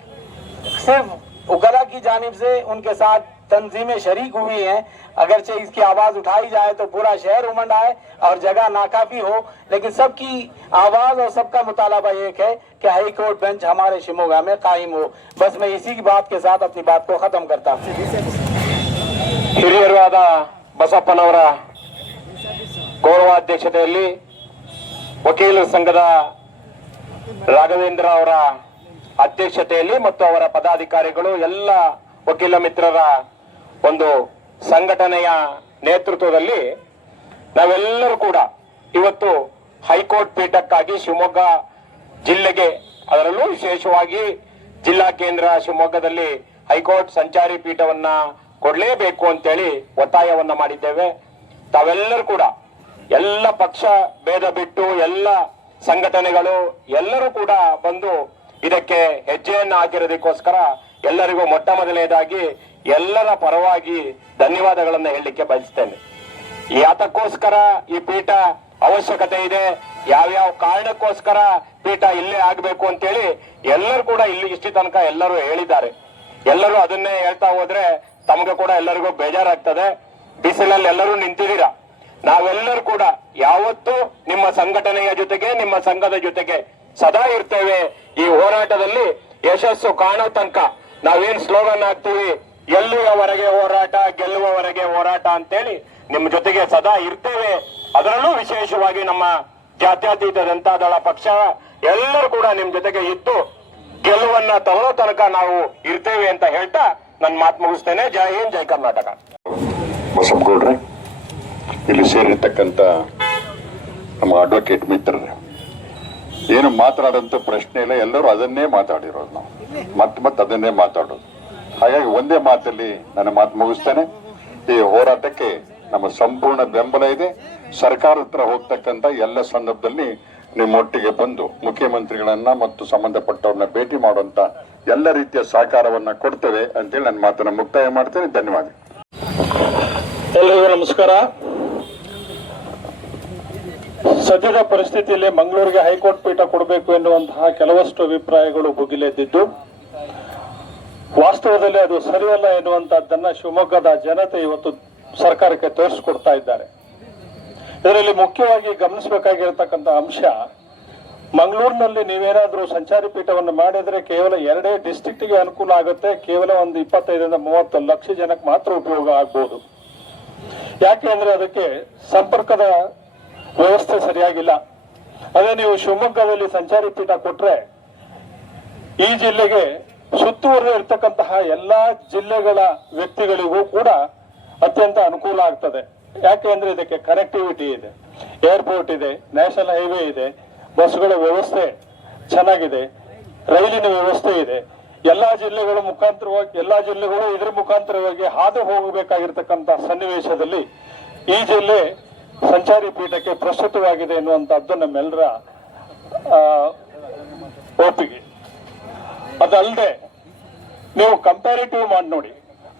सिर्फ उगला की जानिब से उनके साथ तंजीमें शरीक हुई हैं। अगरचे इसकी आवाज़ उठाई जाए तो पूरा शहर उमंड आए और जगह नाकाफी हो, लेकिन सबकी आवाज़ और सबका मुतालबा एक है कि हाई कोर्ट बेंच हमारे शिवमोगा में कायम हो। बस मैं इसी की बात के साथ अपनी बात को ख़त्म करता हूँ। ಹಿರಿಯರಾದ ಬಸಪ್ಪನವರ ಗೌರವಾಧ್ಯಕ್ಷತೆಯಲ್ಲಿ ವಕೀಲರ ಸಂಘದ ರಾಘವೇಂದ್ರ ಅವರ ಅಧ್ಯಕ್ಷತೆಯಲ್ಲಿ ಮತ್ತು ಅವರ ಪದಾಧಿಕಾರಿಗಳು ಎಲ್ಲ ವಕೀಲ ಮಿತ್ರರ ಒಂದು ಸಂಘಟನೆಯ ನೇತೃತ್ವದಲ್ಲಿ ನಾವೆಲ್ಲರೂ ಕೂಡ ಇವತ್ತು ಹೈಕೋರ್ಟ್ ಪೀಠಕ್ಕಾಗಿ ಶಿವಮೊಗ್ಗ ಜಿಲ್ಲೆಗೆ ಅದರಲ್ಲೂ ವಿಶೇಷವಾಗಿ ಜಿಲ್ಲಾ ಕೇಂದ್ರ ಶಿವಮೊಗ್ಗದಲ್ಲಿ ಹೈಕೋರ್ಟ್ ಸಂಚಾರಿ ಪೀಠವನ್ನ ಕೊಡಲೇಬೇಕು ಅಂತೇಳಿ ಒತ್ತಾಯವನ್ನ ಮಾಡಿದ್ದೇವೆ. ತಾವೆಲ್ಲರೂ ಕೂಡ ಎಲ್ಲ ಪಕ್ಷ ಭೇದ ಬಿಟ್ಟು ಎಲ್ಲ ಸಂಘಟನೆಗಳು ಎಲ್ಲರೂ ಕೂಡ ಬಂದು ಇದಕ್ಕೆ ಹೆಜ್ಜೆಯನ್ನು ಹಾಕಿರೋದಕ್ಕೋಸ್ಕರ ಎಲ್ಲರಿಗೂ ಮೊಟ್ಟ ಮೊದಲನೇದಾಗಿ ಎಲ್ಲರ ಪರವಾಗಿ ಧನ್ಯವಾದಗಳನ್ನ ಹೇಳಲಿಕ್ಕೆ ಬಯಸ್ತೇನೆ. ಯಾತಕ್ಕೋಸ್ಕರ ಈ ಪೀಠ ಅವಶ್ಯಕತೆ ಇದೆ, ಯಾವ್ಯಾವ ಕಾರಣಕ್ಕೋಸ್ಕರ ಪೀಠ ಇಲ್ಲೇ ಆಗ್ಬೇಕು ಅಂತೇಳಿ ಎಲ್ಲರೂ ಕೂಡ ಇಲ್ಲಿ ಇಷ್ಟು ತನಕ ಎಲ್ಲರೂ ಹೇಳಿದ್ದಾರೆ. ಎಲ್ಲರೂ ಅದನ್ನೇ ಹೇಳ್ತಾ ಹೋದ್ರೆ ತಮಗೆ ಕೂಡ ಎಲ್ಲರಿಗೂ ಬೇಜಾರಾಗ್ತದೆ. ಬಿಸಿಲಲ್ಲಿ ಎಲ್ಲರೂ ನಿಂತಿದ್ದೀರಾ. ನಾವೆಲ್ಲರೂ ಕೂಡ ಯಾವತ್ತೂ ನಿಮ್ಮ ಸಂಘಟನೆಯ ಜೊತೆಗೆ ನಿಮ್ಮ ಸಂಘದ ಜೊತೆಗೆ ಸದಾ ಇರ್ತೇವೆ. ಈ ಹೋರಾಟದಲ್ಲಿ ಯಶಸ್ಸು ಕಾಣೋ ತನಕ ನಾವೇನ್ ಸ್ಲೋಗನ್ ಹಾಕ್ತೀವಿ, ಎಲ್ಲಿಯವರೆಗೆ ಹೋರಾಟ ಗೆಲ್ಲುವವರೆಗೆ ಹೋರಾಟ ಅಂತೇಳಿ ನಿಮ್ಮ ಜೊತೆಗೆ ಸದಾ ಇರ್ತೇವೆ. ಅದರಲ್ಲೂ ವಿಶೇಷವಾಗಿ ನಮ್ಮ ಜಾತ್ಯತೀತ ಜನತಾದಳ ಪಕ್ಷ ಎಲ್ಲರೂ ಕೂಡ ನಿಮ್ ಜೊತೆಗೆ ಇದ್ದು ಗೆಲುವನ್ನ ತಗೊಳ್ಳೋ ತನಕ ನಾವು ಇರ್ತೇವೆ ಅಂತ ಹೇಳ್ತಾ ನನ್ನ ಮಾತು ಮುಗಿಸ್ತೇನೆ. ಜೈ ಹಿಂದ್, ಜೈ ಕರ್ನಾಟಕ. ಬಸಪ್ಪಗೌಡ್ರೆ, ಇಲ್ಲಿ ಸೇರಿರ್ತಕ್ಕಂಥ ನಮ್ಮ ಅಡ್ವೊಕೇಟ್ ಮಿತ್ರರೇ, ಏನು ಮಾತನಾಡಂತ ಪ್ರಶ್ನೆ ಇಲ್ಲ, ಎಲ್ಲರೂ ಅದನ್ನೇ ಮಾತಾಡಿರೋದು. ನಾವು ಮತ್ತೆ ಅದನ್ನೇ ಮಾತಾಡೋದು. ಹಾಗಾಗಿ ಒಂದೇ ಮಾತಲ್ಲಿ ನನ್ನ ಮಾತು ಮುಗಿಸ್ತೇನೆ. ಈ ಹೋರಾಟಕ್ಕೆ ನಮ್ಮ ಸಂಪೂರ್ಣ ಬೆಂಬಲ ಇದೆ. ಸರ್ಕಾರದ ಹತ್ರ ಹೋಗ್ತಕ್ಕಂಥ ಎಲ್ಲ ಸಂದರ್ಭದಲ್ಲಿ ನಿಮ್ಮೊಟ್ಟಿಗೆ ಬಂದು ಮುಖ್ಯಮಂತ್ರಿಗಳನ್ನ ಮತ್ತು ಸಂಬಂಧಪಟ್ಟವ್ರನ್ನ ಭೇಟಿ ಮಾಡುವಂತ ಎಲ್ಲ ರೀತಿಯ ಸಹಕಾರವನ್ನ ಕೊಡ್ತೇವೆ ಅಂತೇಳಿ ನನ್ನ ಮಾತನ್ನ ಮುಕ್ತಾಯ ಮಾಡ್ತೇನೆ. ಧನ್ಯವಾದ. ಎಲ್ರಿಗೂ ನಮಸ್ಕಾರ. ಸದ್ಯದ ಪರಿಸ್ಥಿತಿಯಲ್ಲಿ ಮಂಗಳೂರಿಗೆ ಹೈಕೋರ್ಟ್ ಪೀಠ ಕೊಡಬೇಕು ಎನ್ನುವಂತಹ ಕೆಲವಷ್ಟು ಅಭಿಪ್ರಾಯಗಳು ಭುಗಿಲೆದ್ದಿದ್ದು, ವಾಸ್ತವದಲ್ಲಿ ಅದು ಸರಿಯಲ್ಲ ಎನ್ನುವಂತಹದ್ದನ್ನ ಶಿವಮೊಗ್ಗದ ಜನತೆ ಇವತ್ತು ಸರ್ಕಾರಕ್ಕೆ ತೋರಿಸಿಕೊಡ್ತಾ ಇದ್ದಾರೆ. ಇದರಲ್ಲಿ ಮುಖ್ಯವಾಗಿ ಗಮನಿಸಬೇಕಾಗಿರತಕ್ಕಂಥ ಅಂಶ, ಮಂಗಳೂರಿನಲ್ಲಿ ನೀವೇನಾದ್ರೂ ಸಂಚಾರಿ ಪೀಠವನ್ನು ಮಾಡಿದ್ರೆ ಕೇವಲ 2 ಡಿಸ್ಟ್ರಿಕ್ಟ್ಗೆ ಅನುಕೂಲ ಆಗುತ್ತೆ. ಕೇವಲ ಒಂದು 25ರಿಂದ 30 ಲಕ್ಷ ಜನಕ್ಕೆ ಮಾತ್ರ ಉಪಯೋಗ ಆಗ್ಬೋದು. ಯಾಕೆ ಅಂದ್ರೆ ಅದಕ್ಕೆ ಸಂಪರ್ಕದ ವ್ಯವಸ್ಥೆ ಸರಿಯಾಗಿಲ್ಲ. ಅದೇ ನೀವು ಶಿವಮೊಗ್ಗದಲ್ಲಿ ಸಂಚಾರಿ ಪೀಠ ಕೊಟ್ರೆ ಈ ಜಿಲ್ಲೆಗೆ ಸುತ್ತುವರೆದು ಇರ್ತಕ್ಕಂತಹ ಎಲ್ಲಾ ಜಿಲ್ಲೆಗಳ ವ್ಯಕ್ತಿಗಳಿಗೂ ಕೂಡ ಅತ್ಯಂತ ಅನುಕೂಲ ಆಗ್ತದೆ. ಯಾಕೆ ಅಂದ್ರೆ ಇದಕ್ಕೆ ಕನೆಕ್ಟಿವಿಟಿ ಇದೆ. ಏರ್ಪೋರ್ಟ್ ಇದೆ, ನ್ಯಾಷನಲ್ ಹೈವೇ ಇದೆ, ಬಸ್ಗಳ ವ್ಯವಸ್ಥೆ ಚೆನ್ನಾಗಿದೆ, ರೈಲಿನ ವ್ಯವಸ್ಥೆ ಇದೆ. ಎಲ್ಲಾ ಜಿಲ್ಲೆಗಳು ಇದ್ರ ಮುಖಾಂತರವಾಗಿ ಹಾದು ಹೋಗಬೇಕಾಗಿರ್ತಕ್ಕಂಥ ಸನ್ನಿವೇಶದಲ್ಲಿ ಈ ಜಿಲ್ಲೆ ಸಂಚಾರಿ ಪೀಠಕ್ಕೆ ಪ್ರಸ್ತುತವಾಗಿದೆ ಎನ್ನುವಂತಹದ್ದು ನಮ್ಮೆಲ್ಲರ ಒಪ್ಪಿಗೆ. ಅದಲ್ಲದೆ ನೀವು ಕಂಪ್ಯಾರಿಟಿವ್ ಮಾಡಿ ನೋಡಿ,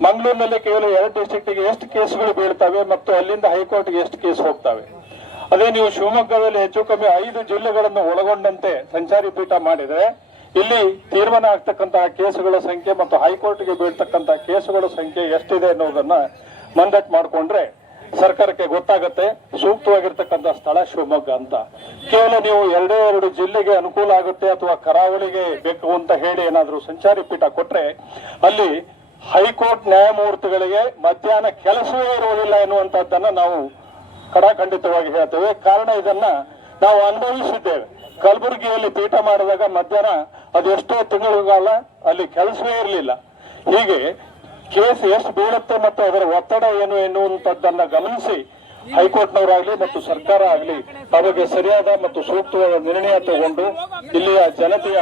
ಮಂಗಳೂರಿನಲ್ಲಿ ಕೇವಲ 2 ಡಿಸ್ಟ್ರಿಕ್ಟಿಗೆ ಎಷ್ಟು ಕೇಸ್ಗಳು ಬೀಳ್ತವೆ ಮತ್ತು ಅಲ್ಲಿಂದ ಹೈಕೋರ್ಟ್ಗೆ ಎಷ್ಟು ಕೇಸ್ ಹೋಗ್ತವೆ. ಅದೇ ನೀವು ಶಿವಮೊಗ್ಗದಲ್ಲಿ ಹೆಚ್ಚು ಕಮ್ಮಿ 5 ಜಿಲ್ಲೆಗಳನ್ನು ಒಳಗೊಂಡಂತೆ ಸಂಚಾರಿ ಪೀಠ ಮಾಡಿದ್ರೆ ಇಲ್ಲಿ ತೀರ್ಮಾನ ಆಗ್ತಕ್ಕಂತಹ ಕೇಸುಗಳ ಸಂಖ್ಯೆ ಮತ್ತು ಹೈಕೋರ್ಟ್ಗೆ ಬೀಳ್ತಕ್ಕಂತಹ ಕೇಸುಗಳ ಸಂಖ್ಯೆ ಎಷ್ಟಿದೆ ಅನ್ನೋದನ್ನ ಮಂದಟ್ ಮಾಡಿಕೊಂಡ್ರೆ ಸರ್ಕಾರಕ್ಕೆ ಗೊತ್ತಾಗತ್ತೆ ಸೂಕ್ತವಾಗಿರ್ತಕ್ಕಂಥ ಸ್ಥಳ ಶಿವಮೊಗ್ಗ ಅಂತ. ಕೇವಲ ನೀವು 2 ಜಿಲ್ಲೆಗೆ ಅನುಕೂಲ ಆಗುತ್ತೆ ಅಥವಾ ಕರಾವಳಿಗೆ ಬೇಕು ಅಂತ ಹೇಳಿ ಏನಾದರೂ ಸಂಚಾರಿ ಪೀಠ ಕೊಟ್ರೆ ಅಲ್ಲಿ ಹೈಕೋರ್ಟ್ ನ್ಯಾಯಮೂರ್ತಿಗಳಿಗೆ ಮಧ್ಯಾಹ್ನ ಕೆಲಸವೇ ಇರುವುದಿಲ್ಲ ಎನ್ನುವಂತಹದ್ದನ್ನ ನಾವು ಖಡಾಖಂಡಿತವಾಗಿ ಹೇಳ್ತೇವೆ. ಕಾರಣ ಇದನ್ನ ನಾವು ಅನುಭವಿಸಿದ್ದೇವೆ. ಕಲಬುರಗಿಯಲ್ಲಿ ಪೀಠ ಮಾಡಿದಾಗ ಮಧ್ಯಾಹ್ನ ಅದೆಷ್ಟೋ ತಿಂಗಳುಗಾಲ ಅಲ್ಲಿ ಕೆಲಸವೇ ಇರಲಿಲ್ಲ. ಹೀಗೆ ಕೇಸ್ ಎಷ್ಟು ಬೀಳುತ್ತೆ ಮತ್ತು ಅದರ ಒತ್ತಡ ಏನು ಎನ್ನುವಂಥದ್ದನ್ನ ಗಮನಿಸಿ ಹೈಕೋರ್ಟ್ನವರಾಗ್ಲಿ ಮತ್ತು ಸರ್ಕಾರ ಆಗ್ಲಿ ಅವರಿಗೆ ಸರಿಯಾದ ಮತ್ತು ಸೂಕ್ತವಾದ ನಿರ್ಣಯ ತಗೊಂಡು ಇಲ್ಲಿಯ ಜನತೆಯ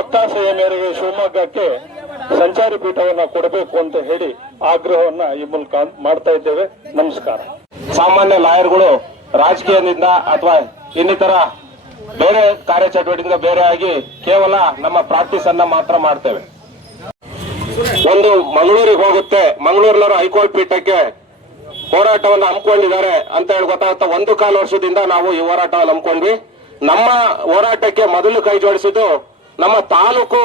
ಒತ್ತಾಸೆಯ ಮೇರೆಗೆ ಶಿವಮೊಗ್ಗಕ್ಕೆ ಸಂಚಾರಿ ಪೀಠವನ್ನ ಕೊಡಬೇಕು ಅಂತ ಹೇಳಿ ಆಗ್ರಹವನ್ನ ಈ ಮೂಲಕ ಮಾಡ್ತಾ ಇದ್ದೇವೆ. ನಮಸ್ಕಾರ. ಸಾಮಾನ್ಯ ಲಾಯರ್ಗಳು ರಾಜಕೀಯದಿಂದ ಅಥವಾ ಇನ್ನಿತರ ಬೇರೆ ಕಾರ್ಯಚಟುವಟಿಕೆಯಿಂದ ಬೇರೆ ಆಗಿ ಕೇವಲ ನಮ್ಮ ಪ್ರಾಕ್ಟೀಸ್ ಅನ್ನ ಮಾತ್ರ ಮಾಡ್ತೇವೆ. ಒಂದು ಮಂಗಳೂರಿಗೆ ಹೋಗುತ್ತೆ, ಮಂಗಳೂರಿನವರು ಹೈಕೋರ್ಟ್ ಪೀಠಕ್ಕೆ ಹೋರಾಟವನ್ನು ಹಮ್ಮಿಕೊಂಡಿದ್ದಾರೆ ಅಂತ ಹೇಳಿ ಗೊತ್ತಾಗುತ್ತೆ. 1.25 ವರ್ಷದಿಂದ ನಾವು ಈ ಹೋರಾಟವನ್ನು ಹಮ್ಮಿಕೊಂಡ್ವಿ. ನಮ್ಮ ಹೋರಾಟಕ್ಕೆ ಮೊದಲು ಕೈ ಜೋಡಿಸಿದ್ದು ನಮ್ಮ ತಾಲೂಕು,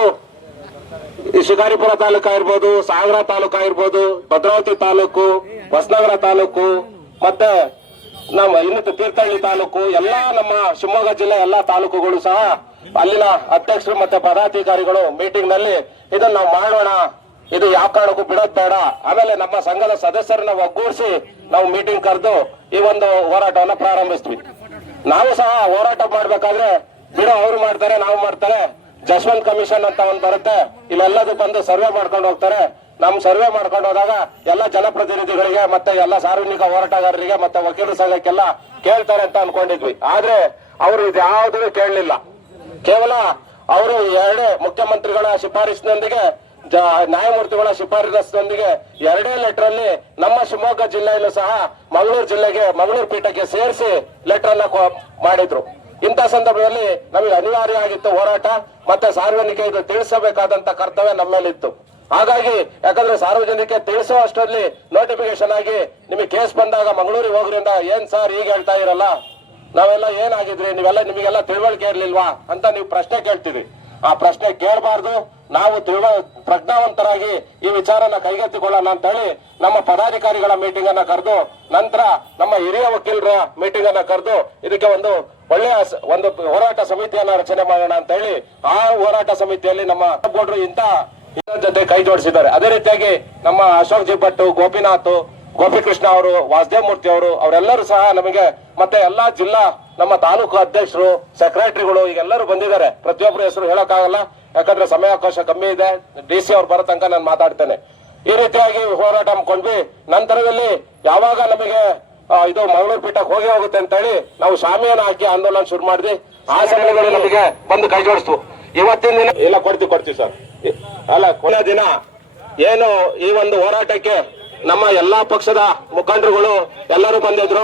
ಶಿಕಾರಿಪುರ ತಾಲೂಕು ಆಗಿರ್ಬೋದು, ಸಾಗರ ತಾಲೂಕು ಆಗಿರ್ಬೋದು, ಭದ್ರಾವತಿ ತಾಲೂಕು, ಹೊಸನಗರ ತಾಲೂಕು, ಮತ್ತೆ ನಮ್ಮ ಇನ್ನಿತ ತೀರ್ಥಹಳ್ಳಿ ತಾಲೂಕು, ಎಲ್ಲಾ ನಮ್ಮ ಶಿವಮೊಗ್ಗ ಜಿಲ್ಲೆ ಎಲ್ಲಾ ತಾಲೂಕುಗಳು ಸಹ ಅಲ್ಲಿನ ಅಧ್ಯಕ್ಷರು ಮತ್ತೆ ಪದಾಧಿಕಾರಿಗಳು ಮೀಟಿಂಗ್ ನಲ್ಲಿ ಇದನ್ನ ನಾವು ಮಾಡೋಣ, ಇದು ಯಾವ ಕಾರಣಕ್ಕೂ ಬಿಡೋದ್ ಬೇಡ, ಆಮೇಲೆ ನಮ್ಮ ಸಂಘದ ಸದಸ್ಯರನ್ನ ಒಗ್ಗೂಡಿಸಿ ನಾವು ಮೀಟಿಂಗ್ ಕರೆದು ಈ ಒಂದು ಹೋರಾಟವನ್ನ ಪ್ರಾರಂಭಿಸ್ತೀವಿ. ನಾವು ಸಹ ಹೋರಾಟ ಮಾಡ್ಬೇಕಾದ್ರೆ ಬಿಡೋ ಅವ್ರು ಮಾಡ್ತಾರೆ, ನಾವು ಮಾಡ್ತಾರೆ, ಜಸ್ವಂತ್ ಕಮಿಷನ್ ಅಂತ ಒಂದು ಬರುತ್ತೆ, ಇಲ್ಲೆಲ್ಲದೂ ಬಂದು ಸರ್ವೆ ಮಾಡ್ಕೊಂಡು ಹೋಗ್ತಾರೆ. ನಮ್ ಸರ್ವೆ ಮಾಡ್ಕೊಂಡು ಹೋದಾಗ ಎಲ್ಲ ಜನಪ್ರತಿನಿಧಿಗಳಿಗೆ ಮತ್ತೆ ಎಲ್ಲ ಸಾರ್ವಜನಿಕ ಹೋರಾಟಗಾರರಿಗೆ ಮತ್ತೆ ವಕೀಲರ ಸಂಘಕ್ಕೆಲ್ಲ ಕೇಳ್ತಾರೆ ಅಂತ ಅನ್ಕೊಂಡಿದ್ವಿ. ಆದ್ರೆ ಅವರು ಇದ್ಯಾವುದೂ ಕೇಳಲಿಲ್ಲ. ಕೇವಲ ಅವರು 2 ಮುಖ್ಯಮಂತ್ರಿಗಳ ಶಿಫಾರಸಿನೊಂದಿಗೆ ನ್ಯಾಯಮೂರ್ತಿಗಳ ಶಿಫಾರಸಿನೊಂದಿಗೆ 2 ಲೆಟರ್ ಅಲ್ಲಿ ನಮ್ಮ ಶಿವಮೊಗ್ಗ ಜಿಲ್ಲೆಯಲ್ಲೂ ಸಹ ಮಂಗಳೂರು ಪೀಠಕ್ಕೆ ಸೇರಿಸಿ ಲೆಟರ್ ಅನ್ನ ಮಾಡಿದ್ರು. ಇಂಥ ಸಂದರ್ಭದಲ್ಲಿ ನಮಗೆ ಅನಿವಾರ್ಯ ಆಗಿತ್ತು ಹೋರಾಟ, ಮತ್ತೆ ಸಾರ್ವಜನಿಕ ಇದು ತಿಳಿಸಬೇಕಾದಂತ ಕರ್ತವ್ಯ ನಮ್ಮ ಮೇಲಿತ್ತು. ಹಾಗಾಗಿ ಯಾಕಂದ್ರೆ ಸಾರ್ವಜನಿಕ ತಿಳಿಸೋ ಅಷ್ಟರಲ್ಲಿ ನೋಟಿಫಿಕೇಶನ್ ಆಗಿ ನಿಮಗೆ ಕೇಸ್ ಬಂದಾಗ ಮಂಗಳೂರಿಗೆ ಹೋಗ್ರಿಂದ ಏನ್ ಸರ್ ಈಗ ಹೇಳ್ತಾ ಇರಲ್ಲ, ನಾವೆಲ್ಲ ಏನಾಗಿದ್ರಿ, ನಿಮಗೆಲ್ಲ ತಿಳುವಳಿಕೆ ಇರ್ಲಿಲ್ವಾ ಅಂತ ನೀವು ಪ್ರಶ್ನೆ ಕೇಳ್ತೀರಿ. ಆ ಪ್ರಶ್ನೆ ಕೇಳಬಾರ್ದು. ನಾವು ಪ್ರಜ್ಞಾವಂತರಾಗಿ ಈ ವಿಚಾರನ ಕೈಗೆತ್ತಿಕೊಳ್ಳೋಣ ಅಂತ ಹೇಳಿ ನಮ್ಮ ಪದಾಧಿಕಾರಿಗಳ ಮೀಟಿಂಗ್ ಅನ್ನ ಕರೆದು, ನಂತರ ನಮ್ಮ ಹಿರಿಯ ವಕೀಲರ ಮೀಟಿಂಗ್ ಅನ್ನ ಕರೆದು ಇದಕ್ಕೆ ಒಂದು ಒಳ್ಳೆಯ ಒಂದು ಹೋರಾಟ ಸಮಿತಿಯನ್ನ ರಚನೆ ಮಾಡೋಣ ಅಂತ ಹೇಳಿ ಆ ಹೋರಾಟ ಸಮಿತಿಯಲ್ಲಿ ನಮ್ಮ ಗೌಡ್ರು ಇಂಥ ಜೊತೆ ಕೈ ಜೋಡಿಸಿದ್ದಾರೆ. ಅದೇ ರೀತಿಯಾಗಿ ನಮ್ಮ ಅಶೋಕ್ ಜಿ ಭಟ್, ಗೋಪಿನಾಥ್, ಗೋಪಿಕೃಷ್ಣ ಅವರು, ವಾಸುದೇವ್ ಮೂರ್ತಿ ಅವರು, ಅವರೆಲ್ಲರೂ ಸಹ ನಮಗೆ ಮತ್ತೆ ಎಲ್ಲಾ ಜಿಲ್ಲಾ ನಮ್ಮ ತಾಲೂಕು ಅಧ್ಯಕ್ಷರು, ಸೆಕ್ರೆಟರಿಗಳು ಈಗೆಲ್ಲರೂ ಬಂದಿದ್ದಾರೆ. ಪ್ರತಿಯೊಬ್ಬರ ಹೆಸರು ಹೇಳಕ್ಕಾಗಲ್ಲ, ಯಾಕಂದ್ರೆ ಸಮಯಾವಕಾಶ ಕಮ್ಮಿ ಇದೆ. DC ಅವ್ರು ಬರೋ ತನಕ ನಾನು ಮಾತಾಡ್ತೇನೆ. ಈ ರೀತಿಯಾಗಿ ಹೋರಾಟ ಹಮ್ಮಿಕೊಂಡ್ವಿ. ನಂತರದಲ್ಲಿ ಯಾವಾಗ ನಮಗೆ ಇದು ಮಂಗಳೂರು ಪೀಠಕ್ಕೆ ಹೋಗುತ್ತೆ ಅಂತ ಹೇಳಿ ನಾವು ಶಾಮಿಯಾನ ಹಾಕಿ ಆಂದೋಲನ ಶುರು ಮಾಡಿದ್ವಿ. ಆ ಸಮಯದಲ್ಲಿ ನಮಗೆ ಬಂದು ಕೈ ಜೋಡಿಸ್ತು. ಇವತ್ತಿನ ದಿನ ಎಲ್ಲ ಕೊಡ್ತೀವಿ ಸರ್. ಅಲ್ಲ, ಕೊನೆ ದಿನ ಏನು ಈ ಒಂದು ಹೋರಾಟಕ್ಕೆ ನಮ್ಮ ಎಲ್ಲಾ ಪಕ್ಷದ ಮುಖಂಡರುಗಳು ಎಲ್ಲರೂ ಬಂದಿದ್ರು.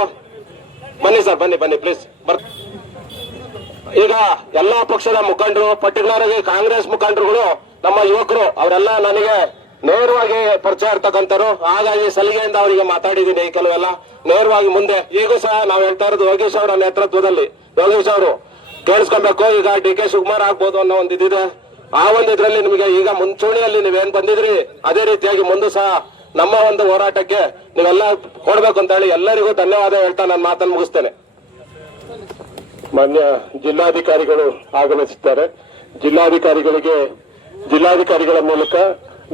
ಬನ್ನಿ ಸರ್, ಬನ್ನಿ ಪ್ಲೀಸ್. ಈಗ ಎಲ್ಲಾ ಪಕ್ಷದ ಮುಖಂಡರು, ಪರ್ಟಿಕ್ಯುಲರ್ ಆಗಿ ಕಾಂಗ್ರೆಸ್ ಮುಖಂಡರುಗಳು, ನಮ್ಮ ಯುವಕರು, ಅವರೆಲ್ಲ ನನಗೆ ನೇರವಾಗಿ ಪರಿಚಯ ಇರ್ತಕ್ಕಂಥವ್ರು. ಹಾಗಾಗಿ ಸಲಿಗೆಯಿಂದ ಅವರಿಗೆ ಮಾತಾಡಿದ್ದೀನಿ. ಕೆಲವೆಲ್ಲ ನೇರವಾಗಿ ಮುಂದೆ ಈಗೂ ಸಹ ನಾವು ಹೇಳ್ತಾ ಇರೋದು ಯೋಗೇಶ್ ಅವರ ನೇತೃತ್ವದಲ್ಲಿ. ಯೋಗೇಶ್ ಅವರು ಕೇಳಿಸ್ಕೊಬೇಕು. ಈಗ DK ಶಿವಕುಮಾರ್ ಆಗ್ಬೋದು ಅನ್ನೋ ಒಂದು ಇದಿದೆ. ಆ ಒಂದು ಇದ್ರಲ್ಲಿ ನಿಮಗೆ ಈಗ ಮುಂಚೂಣಿಯಲ್ಲಿ ನೀವೇನ್ ಬಂದಿದ್ರಿ ಅದೇ ರೀತಿಯಾಗಿ ಮುಂದೆ ಸಹ ನಮ್ಮ ಒಂದು ಹೋರಾಟಕ್ಕೆ ನೀವೆಲ್ಲ ಕೊಡ್ಬೇಕು ಅಂತ ಹೇಳಿ ಎಲ್ಲರಿಗೂ ಧನ್ಯವಾದ ಹೇಳ್ತಾ ನಾನು ಮಾತನ್ನು ಮುಗಿಸ್ತೇನೆ. ಮಾನ್ಯ ಜಿಲ್ಲಾಧಿಕಾರಿಗಳು ಆಗಮಿಸುತ್ತಾರೆ. ಜಿಲ್ಲಾಧಿಕಾರಿಗಳ ಮೂಲಕ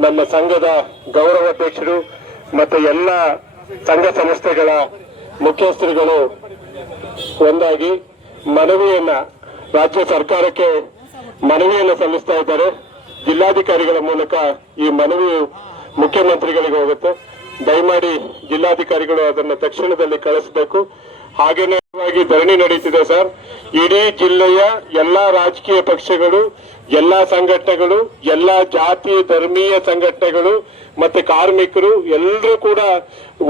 ನಮ್ಮ ಸಂಘದ ಗೌರವಾಧ್ಯಕ್ಷರು ಮತ್ತೆ ಎಲ್ಲ ಸಂಘ ಸಂಸ್ಥೆಗಳ ಮುಖ್ಯಸ್ಥರುಗಳು ಒಂದಾಗಿ ರಾಜ್ಯ ಸರ್ಕಾರಕ್ಕೆ ಮನವಿಯನ್ನು ಸಲ್ಲಿಸ್ತಾ ಇದ್ದಾರೆ. ಜಿಲ್ಲಾಧಿಕಾರಿಗಳ ಮೂಲಕ ಈ ಮನವಿ ಮುಖ್ಯಮಂತ್ರಿಗಳಿಗೆ ಹೋಗುತ್ತೆ. ದಯಮಾಡಿ ಜಿಲ್ಲಾಧಿಕಾರಿಗಳು ಅದನ್ನ ತಕ್ಷಣದಲ್ಲಿ ಕಳಿಸಬೇಕು. ಹಾಗೇನೇ ಧರಣಿ ನಡೀತಿದೆ ಸರ್. ಇಡೀ ಜಿಲ್ಲೆಯ ಎಲ್ಲಾ ರಾಜಕೀಯ ಪಕ್ಷಗಳು, ಎಲ್ಲಾ ಸಂಘಟನೆಗಳು, ಎಲ್ಲಾ ಜಾತಿ ಧರ್ಮೀಯ ಸಂಘಟನೆಗಳು ಮತ್ತೆ ಕಾರ್ಮಿಕರು ಎಲ್ಲರೂ ಕೂಡ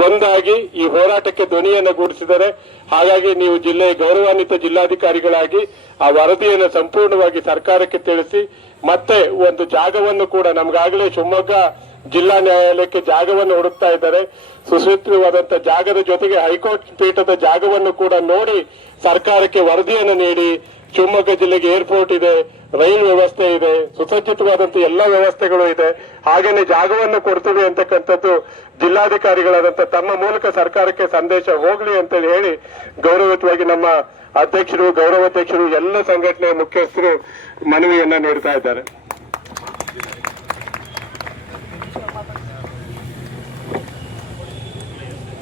ಒಂದಾಗಿ ಈ ಹೋರಾಟಕ್ಕೆ ಧ್ವನಿಯನ್ನು ಗೂಡಿಸಿದ್ದಾರೆ. ಹಾಗಾಗಿ ನೀವು ಜಿಲ್ಲೆಯ ಗೌರವಾನ್ವಿತ ಜಿಲ್ಲಾಧಿಕಾರಿಗಳಾಗಿ ಆ ವರದಿಯನ್ನು ಸಂಪೂರ್ಣವಾಗಿ ಸರ್ಕಾರಕ್ಕೆ ತಿಳಿಸಿ, ಮತ್ತೆ ಒಂದು ಜಾಗವನ್ನು ಕೂಡ ನಮ್ಗಾಗಲೇ ಶಿವಮೊಗ್ಗ ಜಿಲ್ಲಾ ನ್ಯಾಯಾಲಯಕ್ಕೆ ಜಾಗವನ್ನು ಹುಡುಕ್ತಾ ಇದ್ದಾರೆ. ಸುಸೂತ್ರವಾದಂತಹ ಜಾಗದ ಜೊತೆಗೆ ಹೈಕೋರ್ಟ್ ಪೀಠದ ಜಾಗವನ್ನು ಕೂಡ ನೋಡಿ ಸರ್ಕಾರಕ್ಕೆ ವರದಿಯನ್ನು ನೀಡಿ, ಶಿವಮೊಗ್ಗ ಜಿಲ್ಲೆಗೆ ಏರ್ಪೋರ್ಟ್ ಇದೆ, ರೈಲು ವ್ಯವಸ್ಥೆ ಇದೆ, ಸುಸಜ್ಜಿತವಾದಂತಹ ಎಲ್ಲ ವ್ಯವಸ್ಥೆಗಳು ಇದೆ, ಹಾಗೇನೆ ಜಾಗವನ್ನು ಕೊಡ್ತೀವಿ ಅಂತಕ್ಕಂಥದ್ದು ಜಿಲ್ಲಾಧಿಕಾರಿಗಳಾದಂತಹ ತಮ್ಮ ಮೂಲಕ ಸರ್ಕಾರಕ್ಕೆ ಸಂದೇಶ ಹೋಗ್ಲಿ ಅಂತ ಹೇಳಿ ಗೌರವಯುತವಾಗಿ ನಮ್ಮ ಅಧ್ಯಕ್ಷರು, ಗೌರವಾಧ್ಯಕ್ಷರು, ಎಲ್ಲ ಸಂಘಟನೆಯ ಮುಖ್ಯಸ್ಥರು ಮನವಿಯನ್ನ ನೀಡ್ತಾ ಇದ್ದಾರೆ.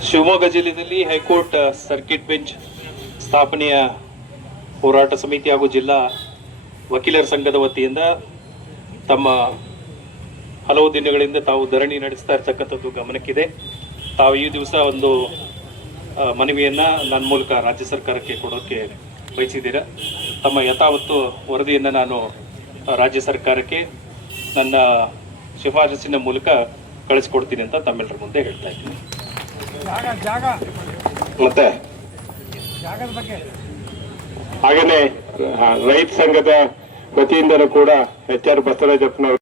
ಶಿವಮೊಗ್ಗ ಜಿಲ್ಲೆಯಲ್ಲಿ ಹೈಕೋರ್ಟ್ ಸರ್ಕಿಟ್ ಬೆಂಚ್ ಸ್ಥಾಪನೆಯ ಹೋರಾಟ ಸಮಿತಿ ಹಾಗೂ ಜಿಲ್ಲಾ ವಕೀಲರ ಸಂಘದ ವತಿಯಿಂದ ತಮ್ಮ ಹಲವು ದಿನಗಳಿಂದ ತಾವು ಧರಣಿ ನಡೆಸ್ತಾ ಇರ್ತಕ್ಕಂಥದ್ದು ಗಮನಕ್ಕಿದೆ. ತಾವು ಈ ದಿವಸ ಒಂದು ಮನವಿಯನ್ನು ನನ್ನ ಮೂಲಕ ರಾಜ್ಯ ಸರ್ಕಾರಕ್ಕೆ ಕೊಡೋಕ್ಕೆ ಬಯಸಿದ್ದೀರಾ. ತಮ್ಮ ಯಥಾವತ್ತು ವರದಿಯನ್ನು ನಾನು ರಾಜ್ಯ ಸರ್ಕಾರಕ್ಕೆ ನನ್ನ ಶಿಫಾರಸಿನ ಮೂಲಕ ಕಳಿಸ್ಕೊಡ್ತೀನಿ ಅಂತ ತಮ್ಮೆಲ್ಲರ ಮುಂದೆ ಹೇಳ್ತಾ ಇದ್ದೀನಿ. ಮತ್ತೆ ಹಾಗೇನೆ ರೈತ ಸಂಘದ ವತಿಯಿಂದಲೂ ಕೂಡ HR ಬಸವರಾಜಪ್ಪನವರು